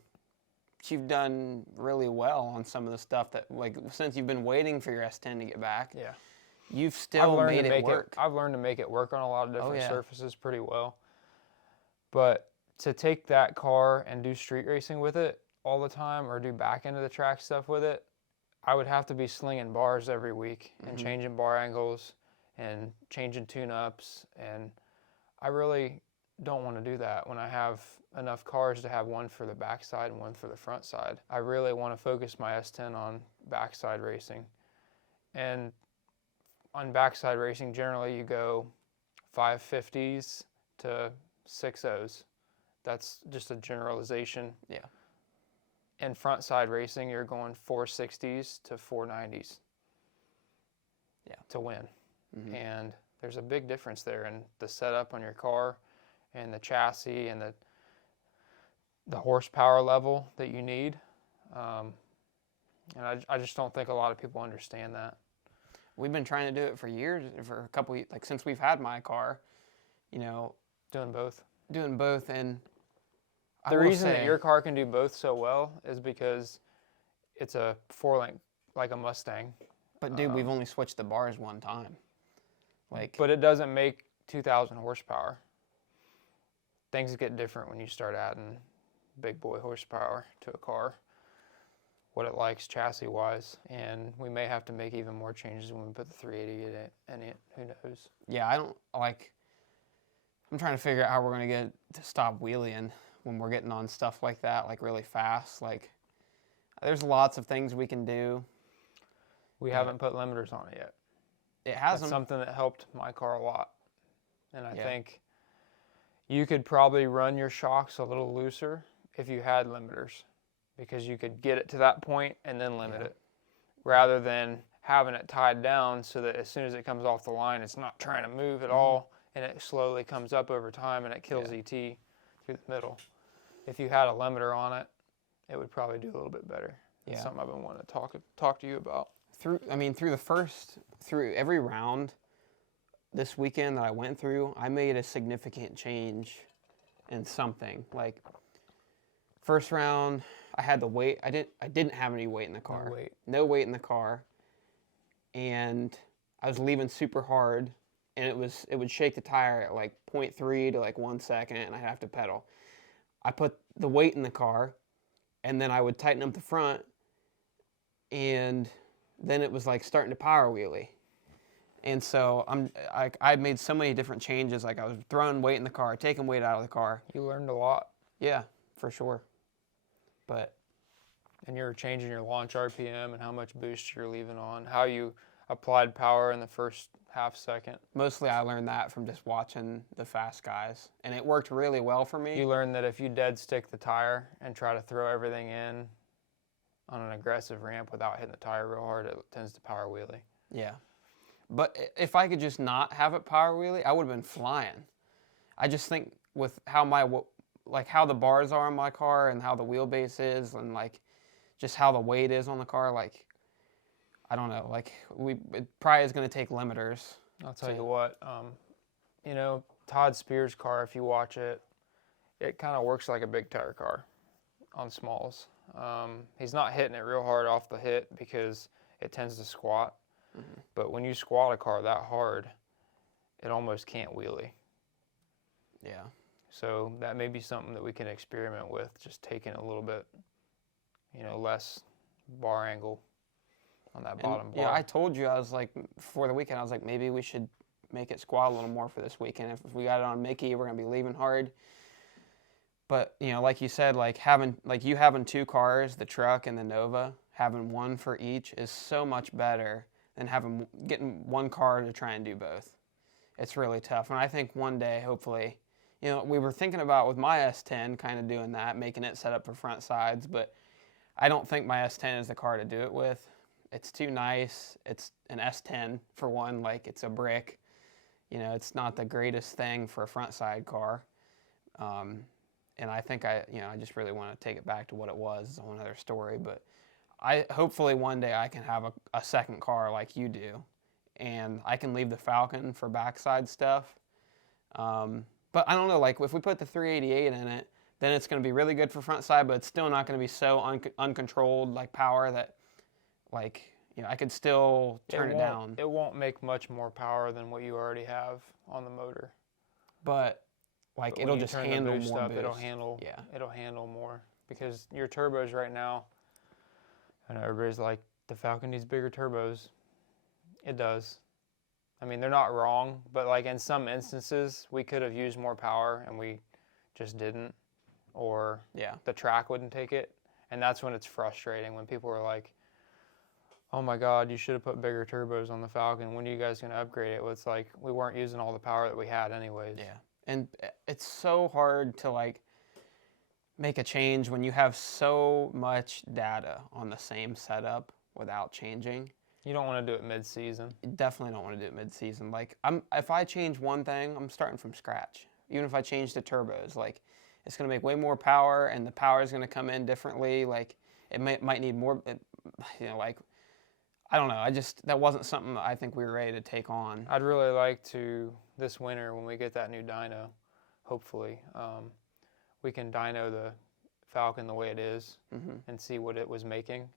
really well on some of the stuff that, like, since you've been waiting for your S10 to get back. Yeah. You've still made it work. I've learned to make it work on a lot of different surfaces pretty well. But to take that car and do street racing with it all the time or do back end of the track stuff with it, I would have to be slinging bars every week and changing bar angles and changing tune-ups. And I really don't want to do that when I have enough cars to have one for the backside and one for the front side. I really want to focus my S10 on backside racing. And on backside racing, generally you go 550s to 6.0s. That's just a generalization. Yeah. And front side racing, you're going 460s to 490s. Yeah. To win. And there's a big difference there in the setup on your car and the chassis and the horsepower level that you need. And I just don't think a lot of people understand that. We've been trying to do it for years, for a couple, like since we've had my car, you know. Doing both, and the reason that your car can do both so well is because it's a 4-link, like a Mustang. But dude, we've only switched the bars one time. But it doesn't make 2,000 horsepower. Things get different when you start adding big boy horsepower to a car, what it likes chassis-wise. And we may have to make even more changes when we put the 380 in it. Who knows? Yeah, I'm trying to figure out how we're going to get to stop wheeling when we're getting on stuff like that, like really fast. Like, there's lots of things we can do. We haven't put limiters on it yet. It hasn't. That's something that helped my car a lot. And I think you could probably run your shocks a little looser if you had limiters, because you could get it to that point and then limit it, rather than having it tied down so that as soon as it comes off the line, it's not trying to move at all, and it slowly comes up over time and it kills ET through the middle. If you had a limiter on it, it would probably do a little bit better. It's something I've been wanting to talk to you about. Through every round this weekend that I went through, I made a significant change in something. Like, first round, I had the weight. I didn't have any weight in the car. No weight. No weight in the car. And I was leaving super hard and it would shake the tire at like 0.3 to like 1 second, and I'd have to pedal. I put the weight in the car, and then I would tighten up the front, and then it was like starting to power wheelie. And so I made so many different changes. Like I was throwing weight in the car, taking weight out of the car. You learned a lot. Yeah, for sure. And you're changing your launch RPM and how much boost you're leaving on, how you applied power in the first half second. Mostly I learned that from just watching the fast guys, and it worked really well for me. You learned that if you dead stick the tire and try to throw everything in on an aggressive ramp without hitting the tire real hard, it tends to power wheelie. Yeah. But if I could just not have it power wheelie, I would have been flying. I just think with how how the bars are on my car and how the wheelbase is and like just how the weight is on the car, like I don't know, like it probably is going to take limiters. I'll tell you what, Todd Spears' car, if you watch it, it kind of works like a big tire car on smalls. He's not hitting it real hard off the hit because it tends to squat. Mm-hmm. But when you squat a car that hard, it almost can't wheelie. Yeah. So that may be something that we can experiment with, just taking a little bit, less bar angle on that bottom bar. Yeah, I told you, I was like, before the weekend, I was like, maybe we should make it squat a little more for this weekend. If we got it on Mickey, we're going to be leaving hard. But, like you said, you having 2 cars, the truck and the Nova, having one for each is so much better than getting one car to try and do both. It's really tough. And I think one day, hopefully, we were thinking about with my S10 kind of doing that, making it set up for front sides, but I don't think my S10 is the car to do it with. It's too nice. It's an S10 for one, like it's a brick. It's not the greatest thing for a front side car. And I think I just really want to take it back to what it was. It's a whole other story, but hopefully one day I can have a second car like you do, and I can leave the Falcon for backside stuff. But I don't know, like if we put the 388 in it, then it's going to be really good for front side, but it's still not going to be so uncontrolled like power that I could still turn it down. It won't make much more power than what you already have on the motor. But it'll just handle more up, boost. It'll handle more because your turbos right now, I know everybody's like, the Falcon needs bigger turbos. It does. I mean, they're not wrong, but like in some instances, we could have used more power and we just didn't, or the track wouldn't take it. And that's when it's frustrating, when people are like, oh my God, you should have put bigger turbos on the Falcon. When are you guys going to upgrade it? Well, it's like we weren't using all the power that we had anyways. Yeah. And it's so hard to make a change when you have so much data on the same setup without changing. You don't want to do it mid-season. You definitely don't want to do it mid-season. If I change one thing, I'm starting from scratch. Even if I change the turbos, it's going to make way more power, and the power is going to come in differently. It might need more, I don't know. That wasn't something that I think we were ready to take on. I'd really like to, this winter, when we get that new dyno, hopefully, we can dyno the Falcon the way it is and see what it was making,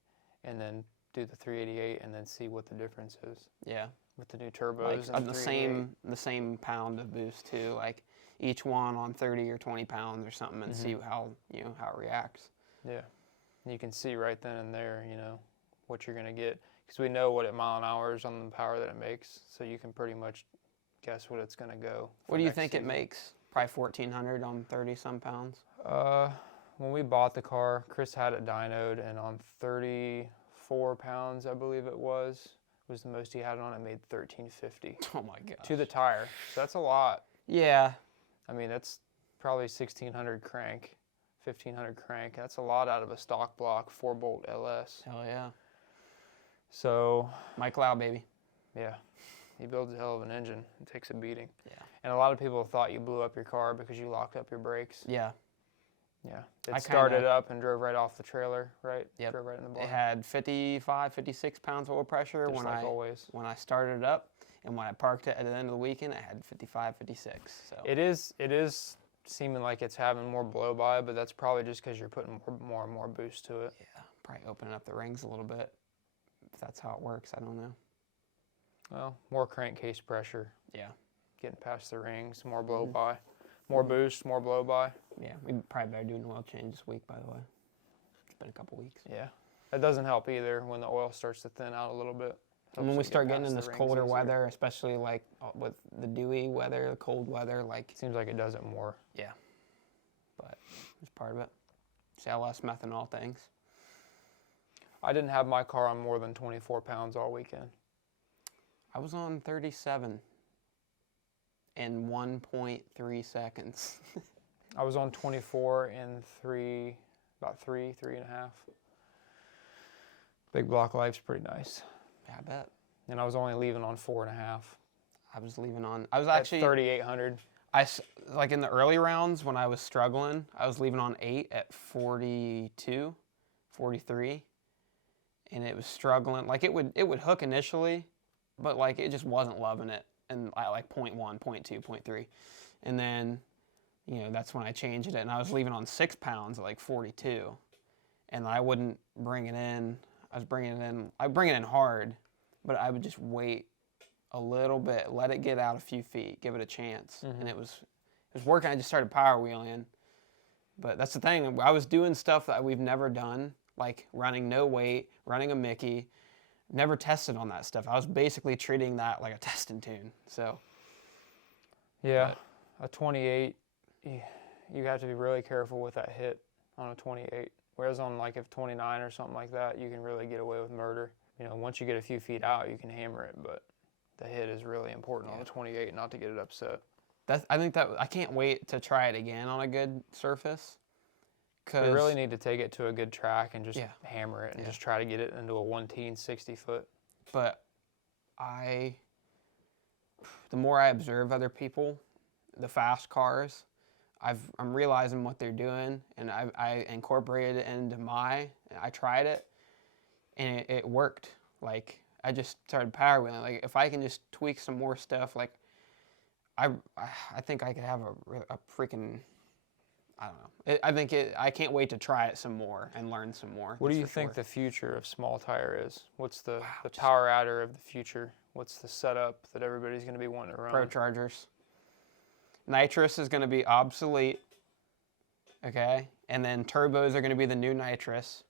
and then do the 388 and then see what the difference is. Yeah. With the new turbos and the same pound of boost too, each one on 30 or 20 pounds or something, and see how it reacts. Yeah. And you can see right then and there, what you're going to get, because we know what it mile an hour is on the power that it makes, so you can pretty much guess what it's going to go. What do you think it makes? Probably 1,400 on 30 some pounds. When we bought the car, Chris had it dynoed, and on 34 pounds, I believe it was the most he had on it. Made 1,350. Oh my god. To the tire. So that's a lot. Yeah. I mean, that's probably 1,600 crank, 1,500 crank. That's a lot out of a stock block 4-bolt LS. Hell yeah. So. Mike Lau, baby. Yeah. He builds a hell of an engine. It takes a beating. Yeah. And a lot of people thought you blew up your car because you locked up your brakes. Yeah. Yeah. It started up and drove right off the trailer, right? Yep. Drove right in the bottom. It had 55, 56 pounds of oil pressure Just when I started it up, and when I parked it at the end of the weekend, it had 55, 56. So it is seeming like it's having more blow by, but that's probably just because you're putting more and more boost to it. Yeah, probably opening up the rings a little bit. If that's how it works, I don't know. Well, more crankcase pressure. Yeah. getting past the rings, more blow by, more boost, more blow by. Yeah, we probably better do an oil change this week, by the way. It's been a couple weeks. Yeah. It doesn't help either when the oil starts to thin out a little bit. And when we start getting in this colder weather, especially like with the dewy weather, the cold weather, like... Seems like it does it more. Yeah. But it's part of it. See how less methanol things. I didn't have my car on more than 24 pounds all weekend. I was on 37 in 1.3 seconds. I was on 24 in about three and a half. Big block life's pretty nice. Yeah, I bet. And I was only leaving on 4.5. I was actually... At 3,800. Like in the early rounds when I was struggling, I was leaving on 8 at 42, 43. And it was struggling. Like it would hook initially, but like it just wasn't loving it. And I like 0.1, 0.2, 0.3. And then, you know, that's when I changed it. And I was leaving on 6 pounds at like 42. And I wouldn't bring it in. I bring it in hard, but I would just wait a little bit, let it get out a few feet, give it a chance. And it was working. I just started power wheeling. But that's the thing. I was doing stuff that we've never done, like running no weight, running a Mickey. Never tested on that stuff. I was basically treating that like a test and tune. So, yeah, a 28, you have to be really careful with that hit on a 28. Whereas on like if 29 or something like that, you can really get away with murder. You know, once you get a few feet out, you can hammer it, but the hit is really important on the 28, not to get it upset. I can't wait to try it again on a good surface. We really need to take it to a good track and just hammer it and just try to get it into a 1-teen 60 foot. But the more I observe other people, the fast cars, I'm realizing what they're doing, and I incorporated it into I tried it, and it worked. Like, I just started power wheeling. Like, if I can just tweak some more stuff, like, I think I could have a freaking, I don't know. I can't wait to try it some more and learn some more. What do you think the future of small tire is? What's the power adder of the future? What's the setup that everybody's going to be wanting to run? ProChargers. Nitrous is going to be obsolete, okay? And then turbos are going to be the new nitrous.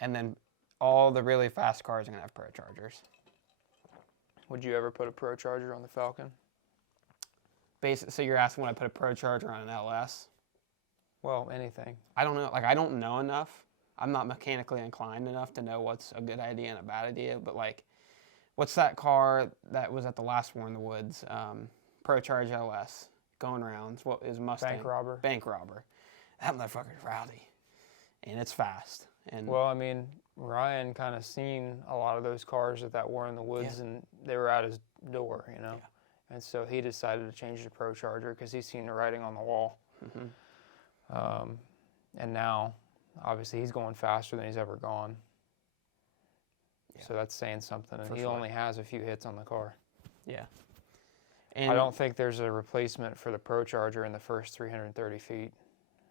And then all the really fast cars are going to have ProChargers. Would you ever put a ProCharger on the Falcon? So you're asking when I put a ProCharger on an LS? Well, anything. I don't know. Like, I don't know enough. I'm not mechanically inclined enough to know what's a good idea and a bad idea. But, like, what's that car that was at the last War in the Woods? ProCharge LS. Going rounds. What is Mustang? Bank robber. Bank robber. That motherfucker's rowdy. And it's fast. And well, I mean, Ryan kind of seen a lot of those cars at that War in the Woods, and they were at his door, you know. Yeah. And so he decided to change to ProCharger because he's seen the writing on the wall. And now, obviously, he's going faster than he's ever gone. Yeah. So that's saying something. And he only has a few hits on the car. Yeah. And I don't think there's a replacement for the ProCharger in the first 330 feet.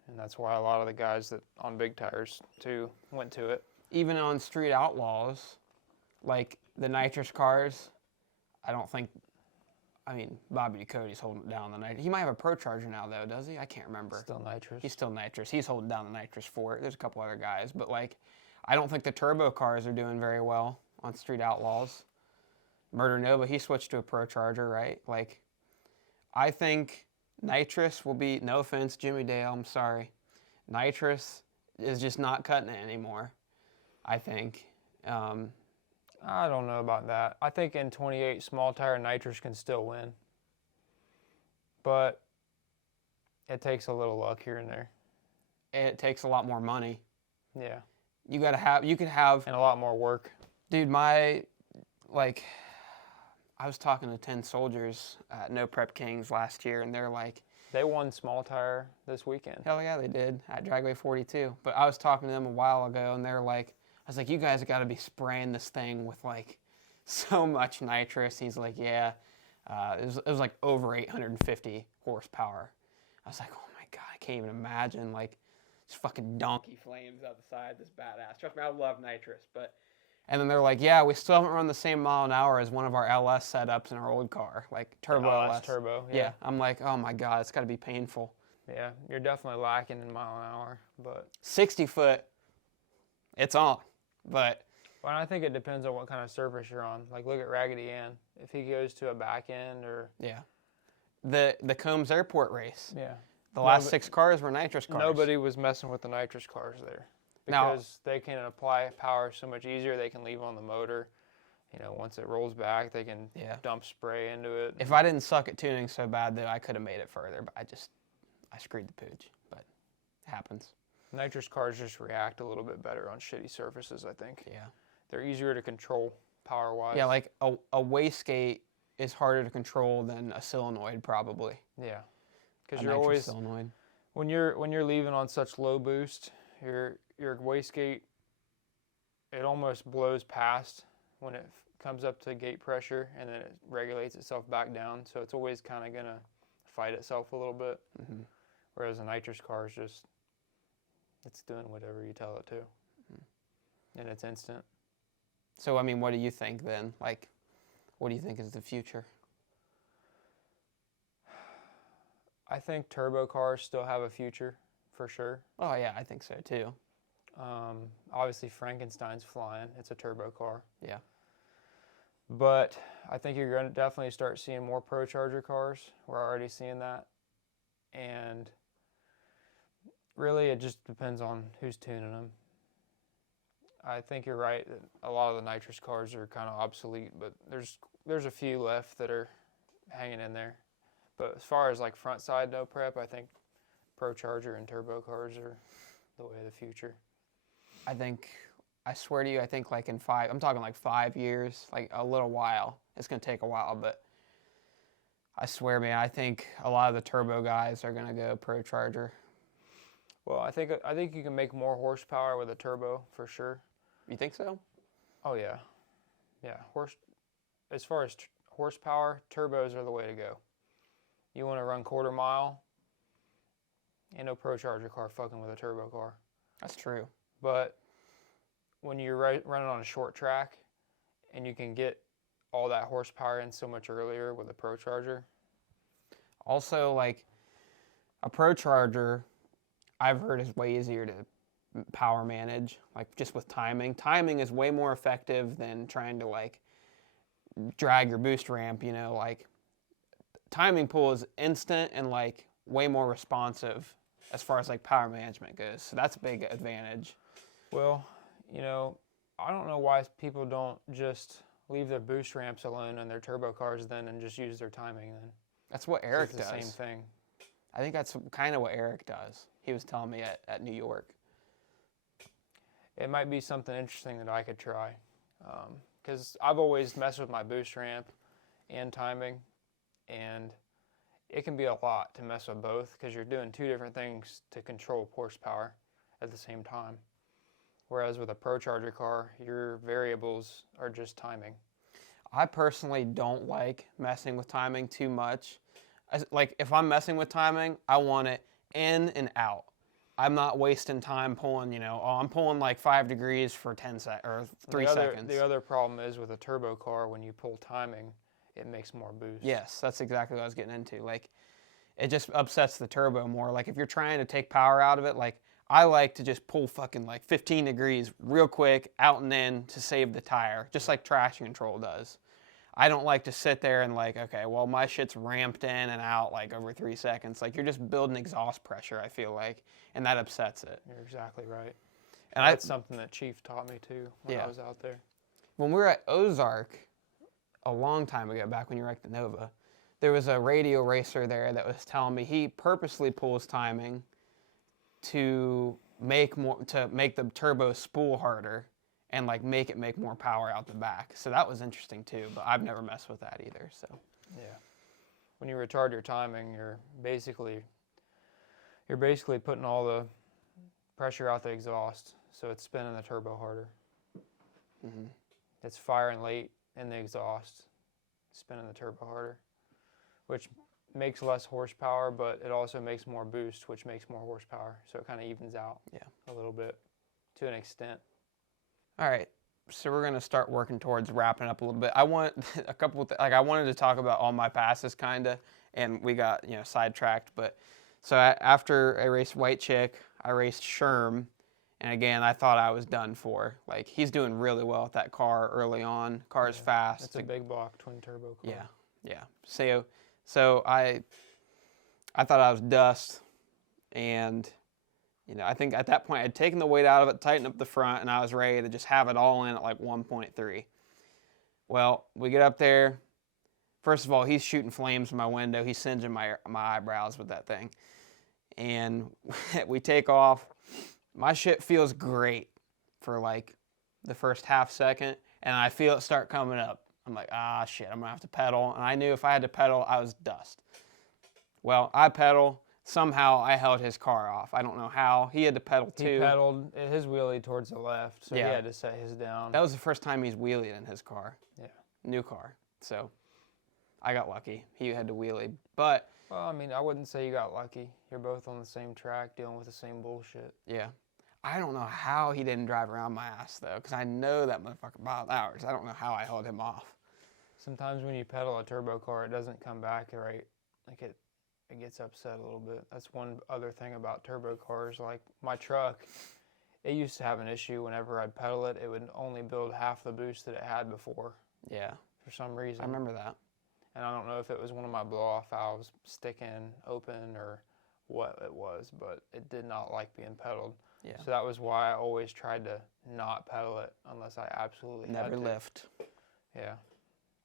And that's why a lot of the guys that on big tires, too, went to it. Even on street outlaws, like the nitrous cars, I don't think... I mean, Bobby Ducote's holding down the nitrous. He might have a ProCharger now, though, does he? I can't remember. Still nitrous. He's still nitrous. He's holding down the nitrous for it. There's a couple other guys. But, like, I don't think the turbo cars are doing very well on street outlaws. Murder Nova, he switched to a ProCharger, right? Like, I think nitrous will be, no offense, Jimmy Dale, I'm sorry. Nitrous is just not cutting it anymore, I think. I don't know about that. I think in 28, small tire nitrous can still win. But it takes a little luck here and there. It takes a lot more money. Yeah. You could have... And a lot more work. Dude, I was talking to 10 soldiers at No Prep Kings last year, and they're like... They won small tire this weekend. Hell yeah, they did, at Dragway 42. But I was talking to them a while ago, and they're like... I was like, you guys have got to be spraying this thing with, like, so much nitrous. He's like, yeah. It was like over 850 horsepower. I was like, oh, my God, I can't even imagine, like, just fucking donkey flames out the side of this badass. Trust me, I love nitrous, but And then they're like, yeah, we still haven't run the same mile an hour as one of our LS setups in our old car, like turbo LS LS. turbo, Yeah. I'm like, oh my God, it's got to be painful. Yeah, you're definitely lacking in mile an hour, but 60 foot, it's on. But well, I think it depends on what kind of surface you're on. Like, look at Raggedy Ann. If he goes to a back end or... yeah. The Combs Airport race. Yeah. The last 6 cars were nitrous cars. Nobody was messing with the nitrous cars there. Because they can apply power so much easier. They can leave on the motor. You know, once it rolls back, they can dump spray into it. If I didn't suck at tuning so bad, though, I could have made it further. But I screwed the pooch. But it happens. Nitrous cars just react a little bit better on shitty surfaces, I think. Yeah. They're easier to control power-wise. Yeah, like a wastegate is harder to control than a solenoid, probably. Yeah. Because you're always... solenoid. When you're leaving on such low boost, your wastegate, it almost blows past when it comes up to gate pressure, and then it regulates itself back down. So it's always kind of going to fight itself a little bit. Mm-hmm. Whereas a nitrous car is just, it's doing whatever you tell it to. Mm-hmm. And it's instant. So, I mean, what do you think then? Like, what do you think is the future? I think turbo cars still have a future, for sure. Oh, yeah, I think so, too. Obviously, Frankenstein's flying. It's a turbo car. Yeah. But I think you're going to definitely start seeing more ProCharger cars. We're already seeing that. And really, it just depends on who's tuning them. I think you're right that a lot of the nitrous cars are kind of obsolete, but there's a few left that are hanging in there. But as far as like front side no prep, I think ProCharger and turbo cars are the way of the future. I swear to you, I think like I'm talking like 5 years, like a little while. It's going to take a while, but I swear, man, I think a lot of the turbo guys are going to go ProCharger. Well, I think you can make more horsepower with a turbo for sure. You think so? Oh yeah, yeah. As far as horsepower, turbos are the way to go. You want to run quarter mile, ain't no ProCharger car fucking with a turbo car. That's true. But when you're running on a short track, and you can get all that horsepower in so much earlier with a ProCharger. Also, like a ProCharger, I've heard is way easier to power manage, like just with timing. Timing is way more effective than trying to like drag your boost ramp, you know, like timing pull is instant and like way more responsive as far as like power management goes. So that's a big advantage. Well, you know, I don't know why people don't just leave their boost ramps alone in their turbo cars then and just use their timing then. That's what Eric does. It's the same thing. I think that's kind of what Eric does. He was telling me at New York. It might be something interesting that I could try. Because I've always messed with my boost ramp and timing, and it can be a lot to mess with both because you're doing two different things to control horsepower at the same time. Whereas with a ProCharger car, your variables are just timing. I personally don't like messing with timing too much. Like if I'm messing with timing, I want it in and out. I'm not wasting time pulling, you know, I'm pulling like 5 degrees for 10 seconds or 3 seconds. The other problem is with a turbo car, when you pull timing, it makes more boost. Yes, that's exactly what I was getting into. Like, it just upsets the turbo more. Like, if you're trying to take power out of it, like, I like to just pull fucking like 15 degrees real quick out and in to save the tire, just like traction control does. I don't like to sit there and like, okay, well, my shit's ramped in and out like over 3 seconds. Like, you're just building exhaust pressure, I feel like, and that upsets it. You're exactly right. And that's something that Chief taught me too when I was out there. When we were at Ozark a long time ago, back when you were at the Nova, there was a radio racer there that was telling me he purposely pulls timing to make the turbo spool harder and like make it make more power out the back. So that was interesting too, but I've never messed with that either. So yeah, when you retard your timing, you're basically putting all the pressure out the exhaust, so it's spinning the turbo harder. Mm-hmm. It's firing late in the exhaust, spinning the turbo harder, which makes less horsepower, but it also makes more boost, which makes more horsepower. So it kind of evens out a little bit to an extent. All right. so we're gonna start working towards wrapping up a little bit. I want a couple I wanted to talk about all my passes kinda, and we got sidetracked. But so after I raced White Chick, I raced Sherm, and again I thought I was done for. Like he's doing really well with that car early on. Car's fast. It's a big block twin turbo car. Yeah. So I thought I was dust, and I think at that point I'd taken the weight out of it, tightened up the front, and I was ready to just have it all in at like 1.3. Well, we get up there. First of all, he's shooting flames in my window. He's singeing my eyebrows with that thing. And we take off. My shit feels great for like the first half second, and I feel it start coming up. I'm like, shit, I'm gonna have to pedal. And I knew if I had to pedal, I was dust. Well, I pedal. Somehow I held his car off. I don't know how. He had to pedal too. He pedaled his wheelie towards the left, so he had to set his down. That was the first time he's wheelied in his car. Yeah. New car. So I got lucky. He had to wheelie. But well, I mean, I wouldn't say you got lucky. You're both on the same track dealing with the same bullshit. Yeah. I don't know how he didn't drive around my ass though, because I know that motherfucker miles hours. I don't know how I held him off. Sometimes when you pedal a turbo car, it doesn't come back right. Like it gets upset a little bit. That's one other thing about turbo cars. Like my truck, it used to have an issue whenever I'd pedal it. It would only build half the boost that it had before. Yeah. For some reason. I remember that. And I don't know if it was one of my blow-off valves sticking open or what it was, but it did not like being pedaled. Yeah. So that was why I always tried to not pedal it unless I absolutely had to. Never lift. Yeah.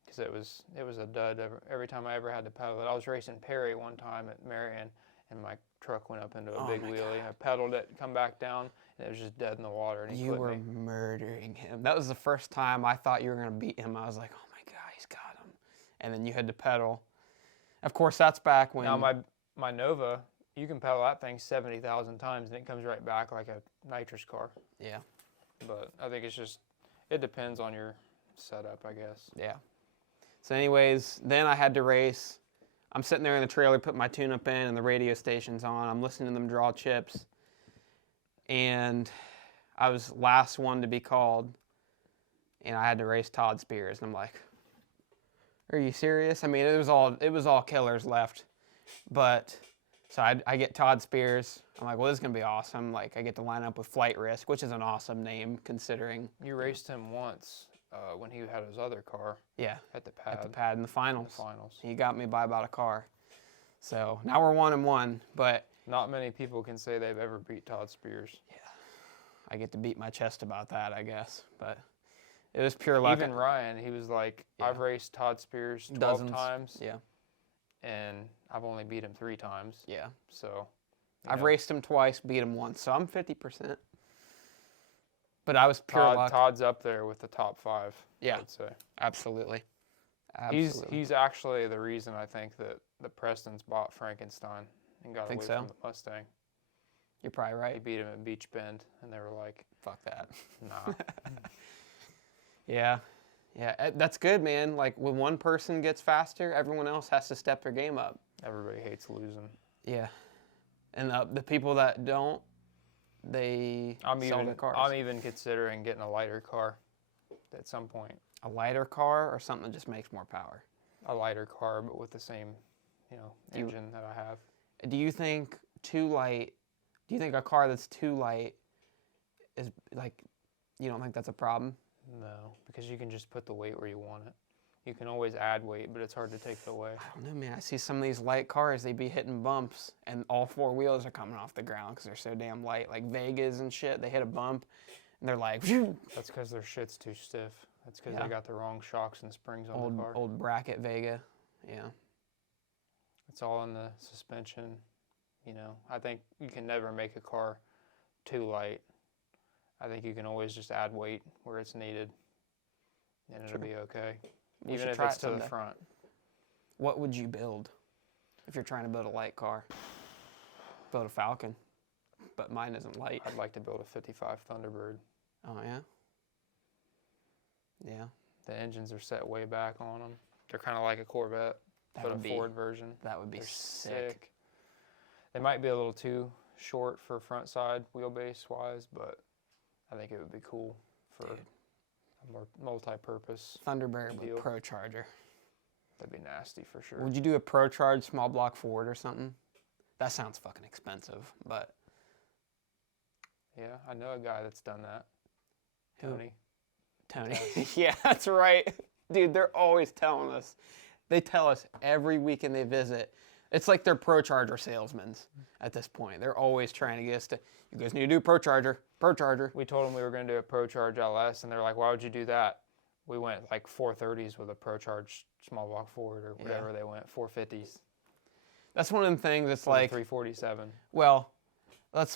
Because it was a dud every time I ever had to pedal it. I was racing Perry one time at Marion, and my truck went up into a big wheelie. I pedaled it, come back down, and it was just dead in the water. And he You were murdering him. That was the first time I thought you were going to beat him. I was like, oh my God, he's got him. And then you had to pedal. Of course, that's back when... Now, my Nova, you can pedal that thing 70,000 times, and it comes right back like a nitrous car. Yeah. But I think it's just, it depends on your setup, I guess. Yeah. So anyways, then I had to race. I'm sitting there in the trailer, putting my tune-up in, and the radio station's on. I'm listening to them draw chips. And I was last one to be called, and I had to race Todd Spears. And I'm like, are you serious? I mean, it was all killers left. But, so I get Todd Spears. I'm like, well, this is going to be awesome. Like, I get to line up with Flight Risk, which is an awesome name, considering. You raced him once. When he had his other car. Yeah. At the pad. At the pad in the finals. In the finals. He got me by about a car. So now we're 1-1, but not many people can say they've ever beat Todd Spears. Yeah. I get to beat my chest about that, I guess. But it was pure luck. Even Ryan, he was like, I've raced Todd Spears 12 times. Yeah. And I've only beat him 3 times. Yeah. So I've raced him twice, beat him once. So I'm 50%. But I was pure luck. Todd's up there with the top 5. Yeah, I'd say. Absolutely. He's actually the reason I think that the Prestons bought Frankenstein and got away from the Mustang. You're probably right. He beat him at Beach Bend, and they were like, "Fuck that." Nah. Yeah, that's good, man. Like when one person gets faster, everyone else has to step their game up. Everybody hates losing. Yeah, and the people that don't. They sell their cars. I'm even considering getting a lighter car at some point. A lighter car or something that just makes more power? A lighter car, but with the same, engine that I have. Do you think too light? Do you think a car that's too light is like? You don't think that's a problem? No, because you can just put the weight where you want it. You can always add weight, but it's hard to take it away. I don't know, man. I see some of these light cars, they be hitting bumps, and all 4 wheels are coming off the ground because they're so damn light. Like Vegas and shit, they hit a bump, and they're like, phew. That's because their shit's too stiff. That's because they got the wrong shocks and springs on the car. Old bracket Vega, yeah. It's all in the suspension, I think you can never make a car too light. I think you can always just add weight where it's needed, and it'll be okay. Even if it's to the front. What would you build if you're trying to build a light car? Build a Falcon, but mine isn't light. I'd like to build a 55 Thunderbird. Oh, yeah? Yeah. The engines are set way back on them. They're kind of like a Corvette, but a Ford version. That would be sick. They might be a little too short for front side wheelbase wise, but I think it would be cool for multi-purpose Thunderbird deal. with ProCharger. That'd be nasty for sure. Would you do a ProCharge small block Ford or something? That sounds fucking expensive, but... Yeah, I know a guy that's done that. Who? Tony. Yeah, that's right. Dude, they're always telling us. They tell us every weekend they visit. It's like they're ProCharger salesmen at this point. They're always trying to get us to, you guys need to do ProCharger. We told them we were going to do a ProCharge LS, and they're like, why would you do that? We went like 430s with a ProCharge small block Ford or whatever they went, 450s. That's one of them things that's like... 347. Well,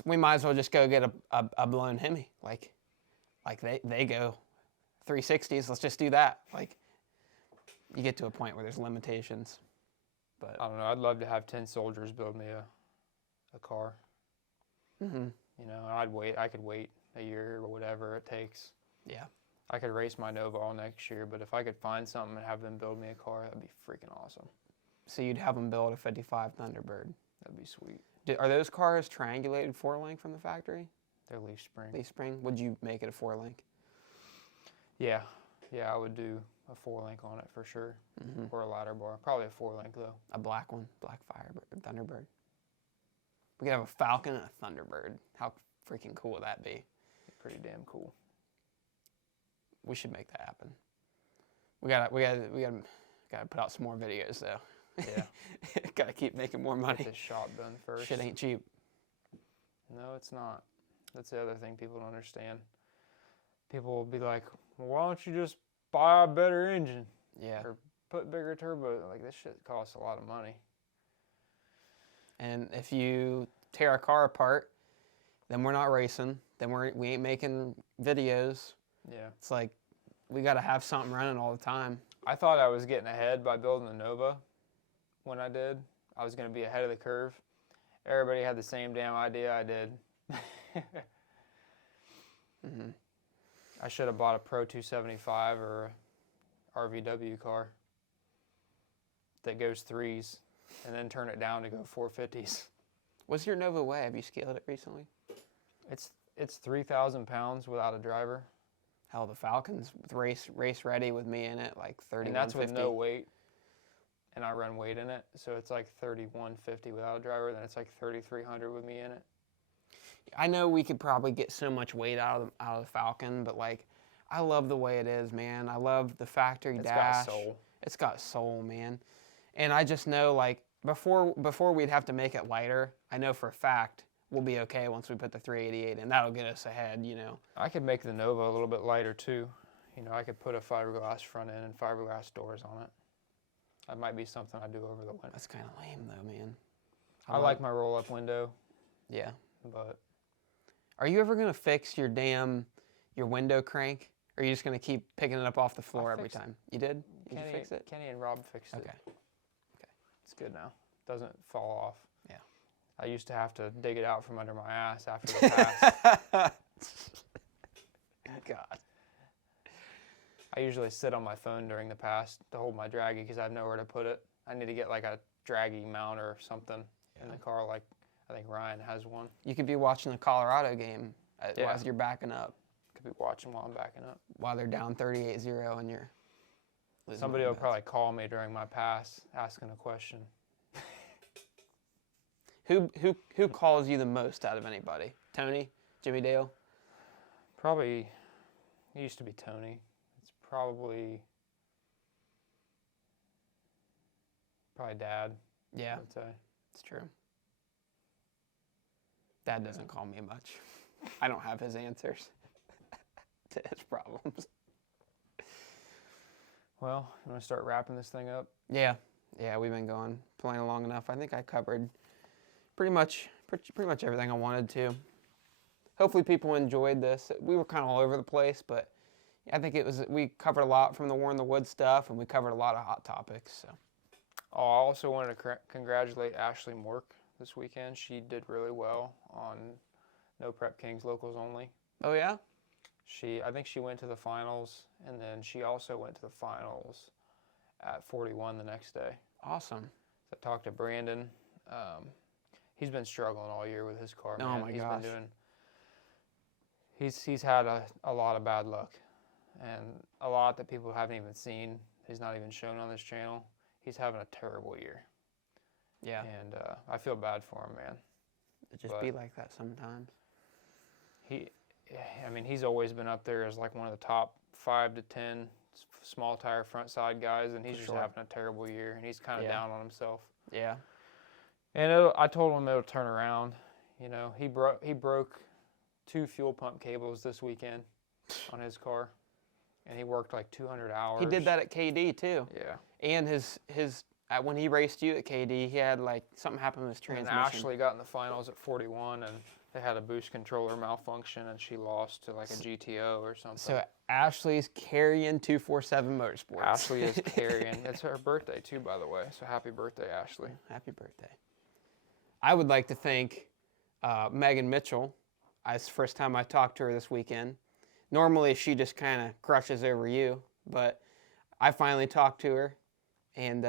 we might as well just go get a blown Hemi. Like they go 360s, let's just do that. Like, you get to a point where there's limitations. But I don't know. I'd love to have 10 soldiers build me a car. Mm-hmm. You know, I could wait a year or whatever it takes. Yeah. I could race my Nova all next year, but if I could find something and have them build me a car, that'd be freaking awesome. So you'd have them build a 55 Thunderbird. That'd be sweet. Are those cars triangulated 4-link from the factory? They're leaf spring. Leaf spring? Would you make it a 4-link? Yeah. Yeah, I would do a 4-link on it for sure. Mm-hmm. Or a ladder bar. Probably a 4-link though. A black one, black Thunderbird. We could have a Falcon and a Thunderbird. How freaking cool would that be? Pretty damn cool. We should make that happen. We gotta put out some more videos though. Yeah. Gotta keep making more money. Get this shop done first. Shit ain't cheap. No, it's not. That's the other thing people don't understand. People will be like, well, why don't you just buy a better engine? Yeah. Or put bigger turbo. Like, this shit costs a lot of money. And if you tear a car apart, then we're not racing. Then we ain't making videos. Yeah. It's like, we gotta have something running all the time. I thought I was getting ahead by building the Nova when I did. I was going to be ahead of the curve. Everybody had the same damn idea I did. Mm-hmm. I should have bought a Pro 275 or a RVW car that goes 3s and then turn it down to go 450s. What's your Nova weigh? Have you scaled it recently? It's 3,000 pounds without a driver. Hell, the Falcon's race ready with me in it, like 3150. And that's with no weight. And I run weight in it, so it's like 3150 without a driver. Then it's like 3,300 with me in it. I know we could probably get so much weight out of the Falcon, but like, I love the way it is, man. I love the factory dash. It's got soul. It's got soul, man. And I just know, like, before we'd have to make it lighter, I know for a fact we'll be okay once we put the 388 in. That'll get us ahead, you know. I could make the Nova a little bit lighter too. You know, I could put a fiberglass front end and fiberglass doors on it. That might be something I do over the winter. That's kind of lame though, man. I like my roll-up window. Yeah. But are you ever gonna fix your window crank? Or are you just gonna keep picking it up off the floor every time? You did? Did you fix it? Kenny and Rob fixed it. Okay. It's good now. Doesn't fall off. Yeah. I used to have to dig it out from under my ass after the pass. God. I usually sit on my phone during the pass to hold my draggy because I have nowhere to put it. I need to get like a draggy mount or something in the car, like I think Ryan has one. You could be watching the Colorado game as you're backing up. Could be watching while I'm backing up. While they're down 38-0 and you're losing. Somebody will probably call me during my pass asking a question. Who calls you the most out of anybody? Tony? Jimmy Dale? Probably, it used to be Tony. It's probably Dad. Yeah, I'd say. it's true. Dad doesn't call me much. I don't have his answers to his problems. Well, you want to start wrapping this thing up? Yeah, we've been playing long enough. I think I covered pretty much everything I wanted to. Hopefully people enjoyed this. We were kind of all over the place, but I think we covered a lot from the War in the Woods stuff, and we covered a lot of hot topics. So. Oh, I also wanted to congratulate Ashley Mork this weekend. She did really well on No Prep Kings Locals Only. Oh yeah? I think she went to the finals, and then she also went to the finals at 41 the next day. Awesome. So I talked to Brandon. He's been struggling all year with his car. Oh man. my He's gosh. been doing. He's had a lot of bad luck, and a lot that people haven't even seen. He's not even shown on this channel. He's having a terrible year. Yeah. And I feel bad for him, man. It just be like that sometimes. He's always been up there as like one of the top 5 to 10 small tire front side guys, and he's just having a terrible year, and he's kind of down on himself. Yeah. And I told him it'll turn around. You know, he broke 2 fuel pump cables this weekend on his car, and he worked like 200 hours. He did that at KD too. Yeah. And his when he raced you at KD, he had like something happen with his transmission. And Ashley got in the finals at 41, and they had a boost controller malfunction, and she lost to like a GTO or something. So Ashley's carrying 247 Motorsports. Ashley is carrying. It's her birthday too, by the way. So happy birthday, Ashley. Happy birthday. I would like to thank Megan Mitchell. It's the first time I talked to her this weekend. Normally she just kind of crushes over you, but I finally talked to her, and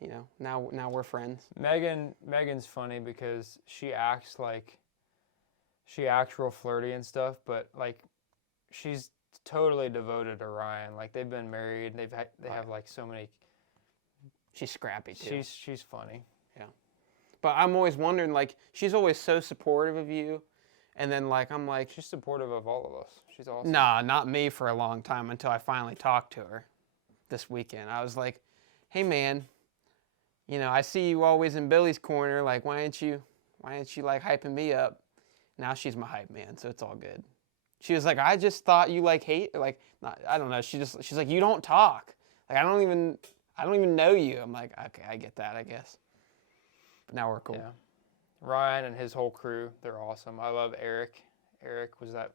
you know, now we're friends. Megan's funny because she acts real flirty and stuff, but like she's totally devoted to Ryan. Like they've been married. They have like so many. She's scrappy too. She's funny. Yeah. But I'm always wondering, like, she's always so supportive of you, and then like I'm like, she's supportive of all of us. She's awesome. Nah, not me for a long time until I finally talked to her this weekend. I was like, hey man, you know, I see you always in Billy's corner. Like, why aren't you like hyping me up? Now she's my hype man, so it's all good. She was like, I just thought you like hate, like, not, I don't know. She's like, you don't talk. Like, I don't even know you. I'm like, okay, I get that, I guess. But now we're cool. Yeah. Ryan and his whole crew, they're awesome. I love Eric. Eric was that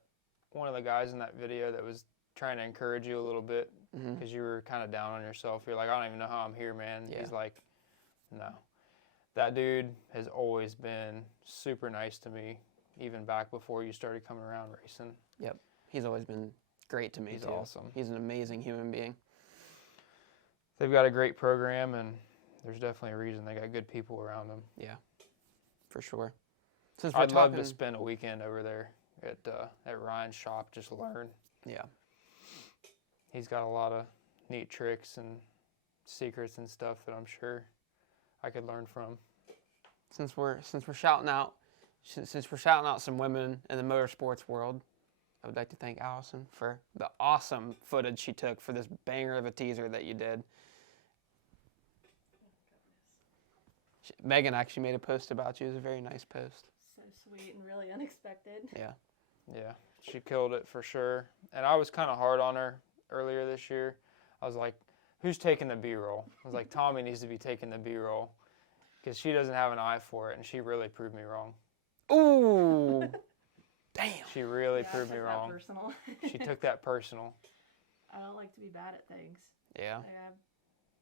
one of the guys in that video that was trying to encourage you a little bit because you were kind of down on yourself. You're like, I don't even know how I'm here, man. Yeah. He's like, no. That dude has always been super nice to me, even back before you started coming around racing. Yep. He's always been great to me, He's too. awesome. He's an amazing human being. They've got a great program, and there's definitely a reason they got good people around them. Yeah, for sure. I'd love to spend a weekend over there at Ryan's shop, just learn. Yeah. He's got a lot of neat tricks and secrets and stuff that I'm sure I could learn from. Since we're shouting out some women in the motorsports world, I would like to thank Allison for the awesome footage she took for this banger of a teaser that you did. Megan actually made a post about you. It was a very nice post. So sweet and really unexpected. Yeah. Yeah, she killed it for sure. And I was kind of hard on her earlier this year. I was like, who's taking the B-roll? I was like, Tommy needs to be taking the B-roll because she doesn't have an eye for it, and she really proved me wrong. Ooh. Damn. She really proved me wrong. Personal. She took that personal. I don't like to be bad at things. Yeah. Like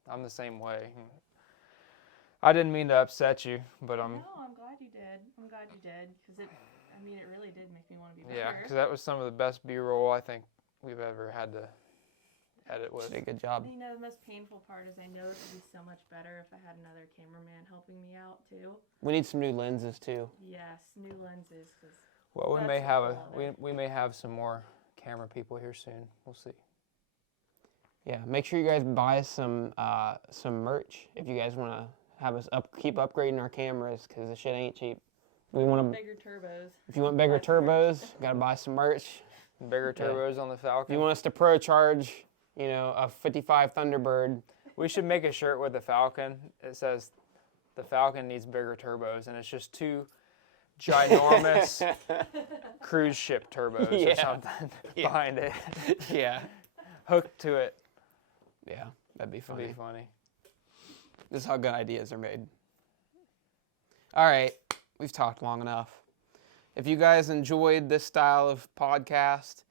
I'm the same way. I didn't mean to upset you, but No, I'm glad you did. I'm glad you did because it really did make me want to be better. Yeah, because that was some of the best B-roll I think we've ever had to edit with. She did a good job. You know, the most painful part is I know it would be so much better if I had another cameraman helping me out too. We need some new lenses too. Yes, new lenses. Well, we may have some more camera people here soon. We'll see. Yeah, make sure you guys buy some merch if you guys want to have us keep upgrading our cameras because the shit ain't cheap. We want bigger turbos. If you want bigger turbos, gotta buy some merch. Bigger turbos on the Falcon. If you want us to ProCharge, you know, a 55 Thunderbird. We should make a shirt with the Falcon. It says, the Falcon needs bigger turbos, and it's just 2 ginormous cruise ship turbos or something behind it. Yeah. Hooked to it. Yeah, that'd be funny. That'd be funny. This is how good ideas are made. All right, we've talked long enough. If you guys enjoyed this style of podcast,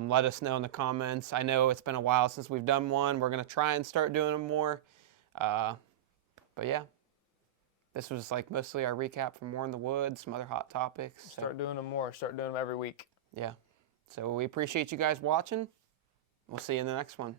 let us know in the comments. I know it's been a while since we've done one. We're going to try and start doing them more. But yeah, this was like mostly our recap from More in the Woods, some other hot topics. Start doing them more. Start doing them every week. Yeah. So we appreciate you guys watching. We'll see you in the next one.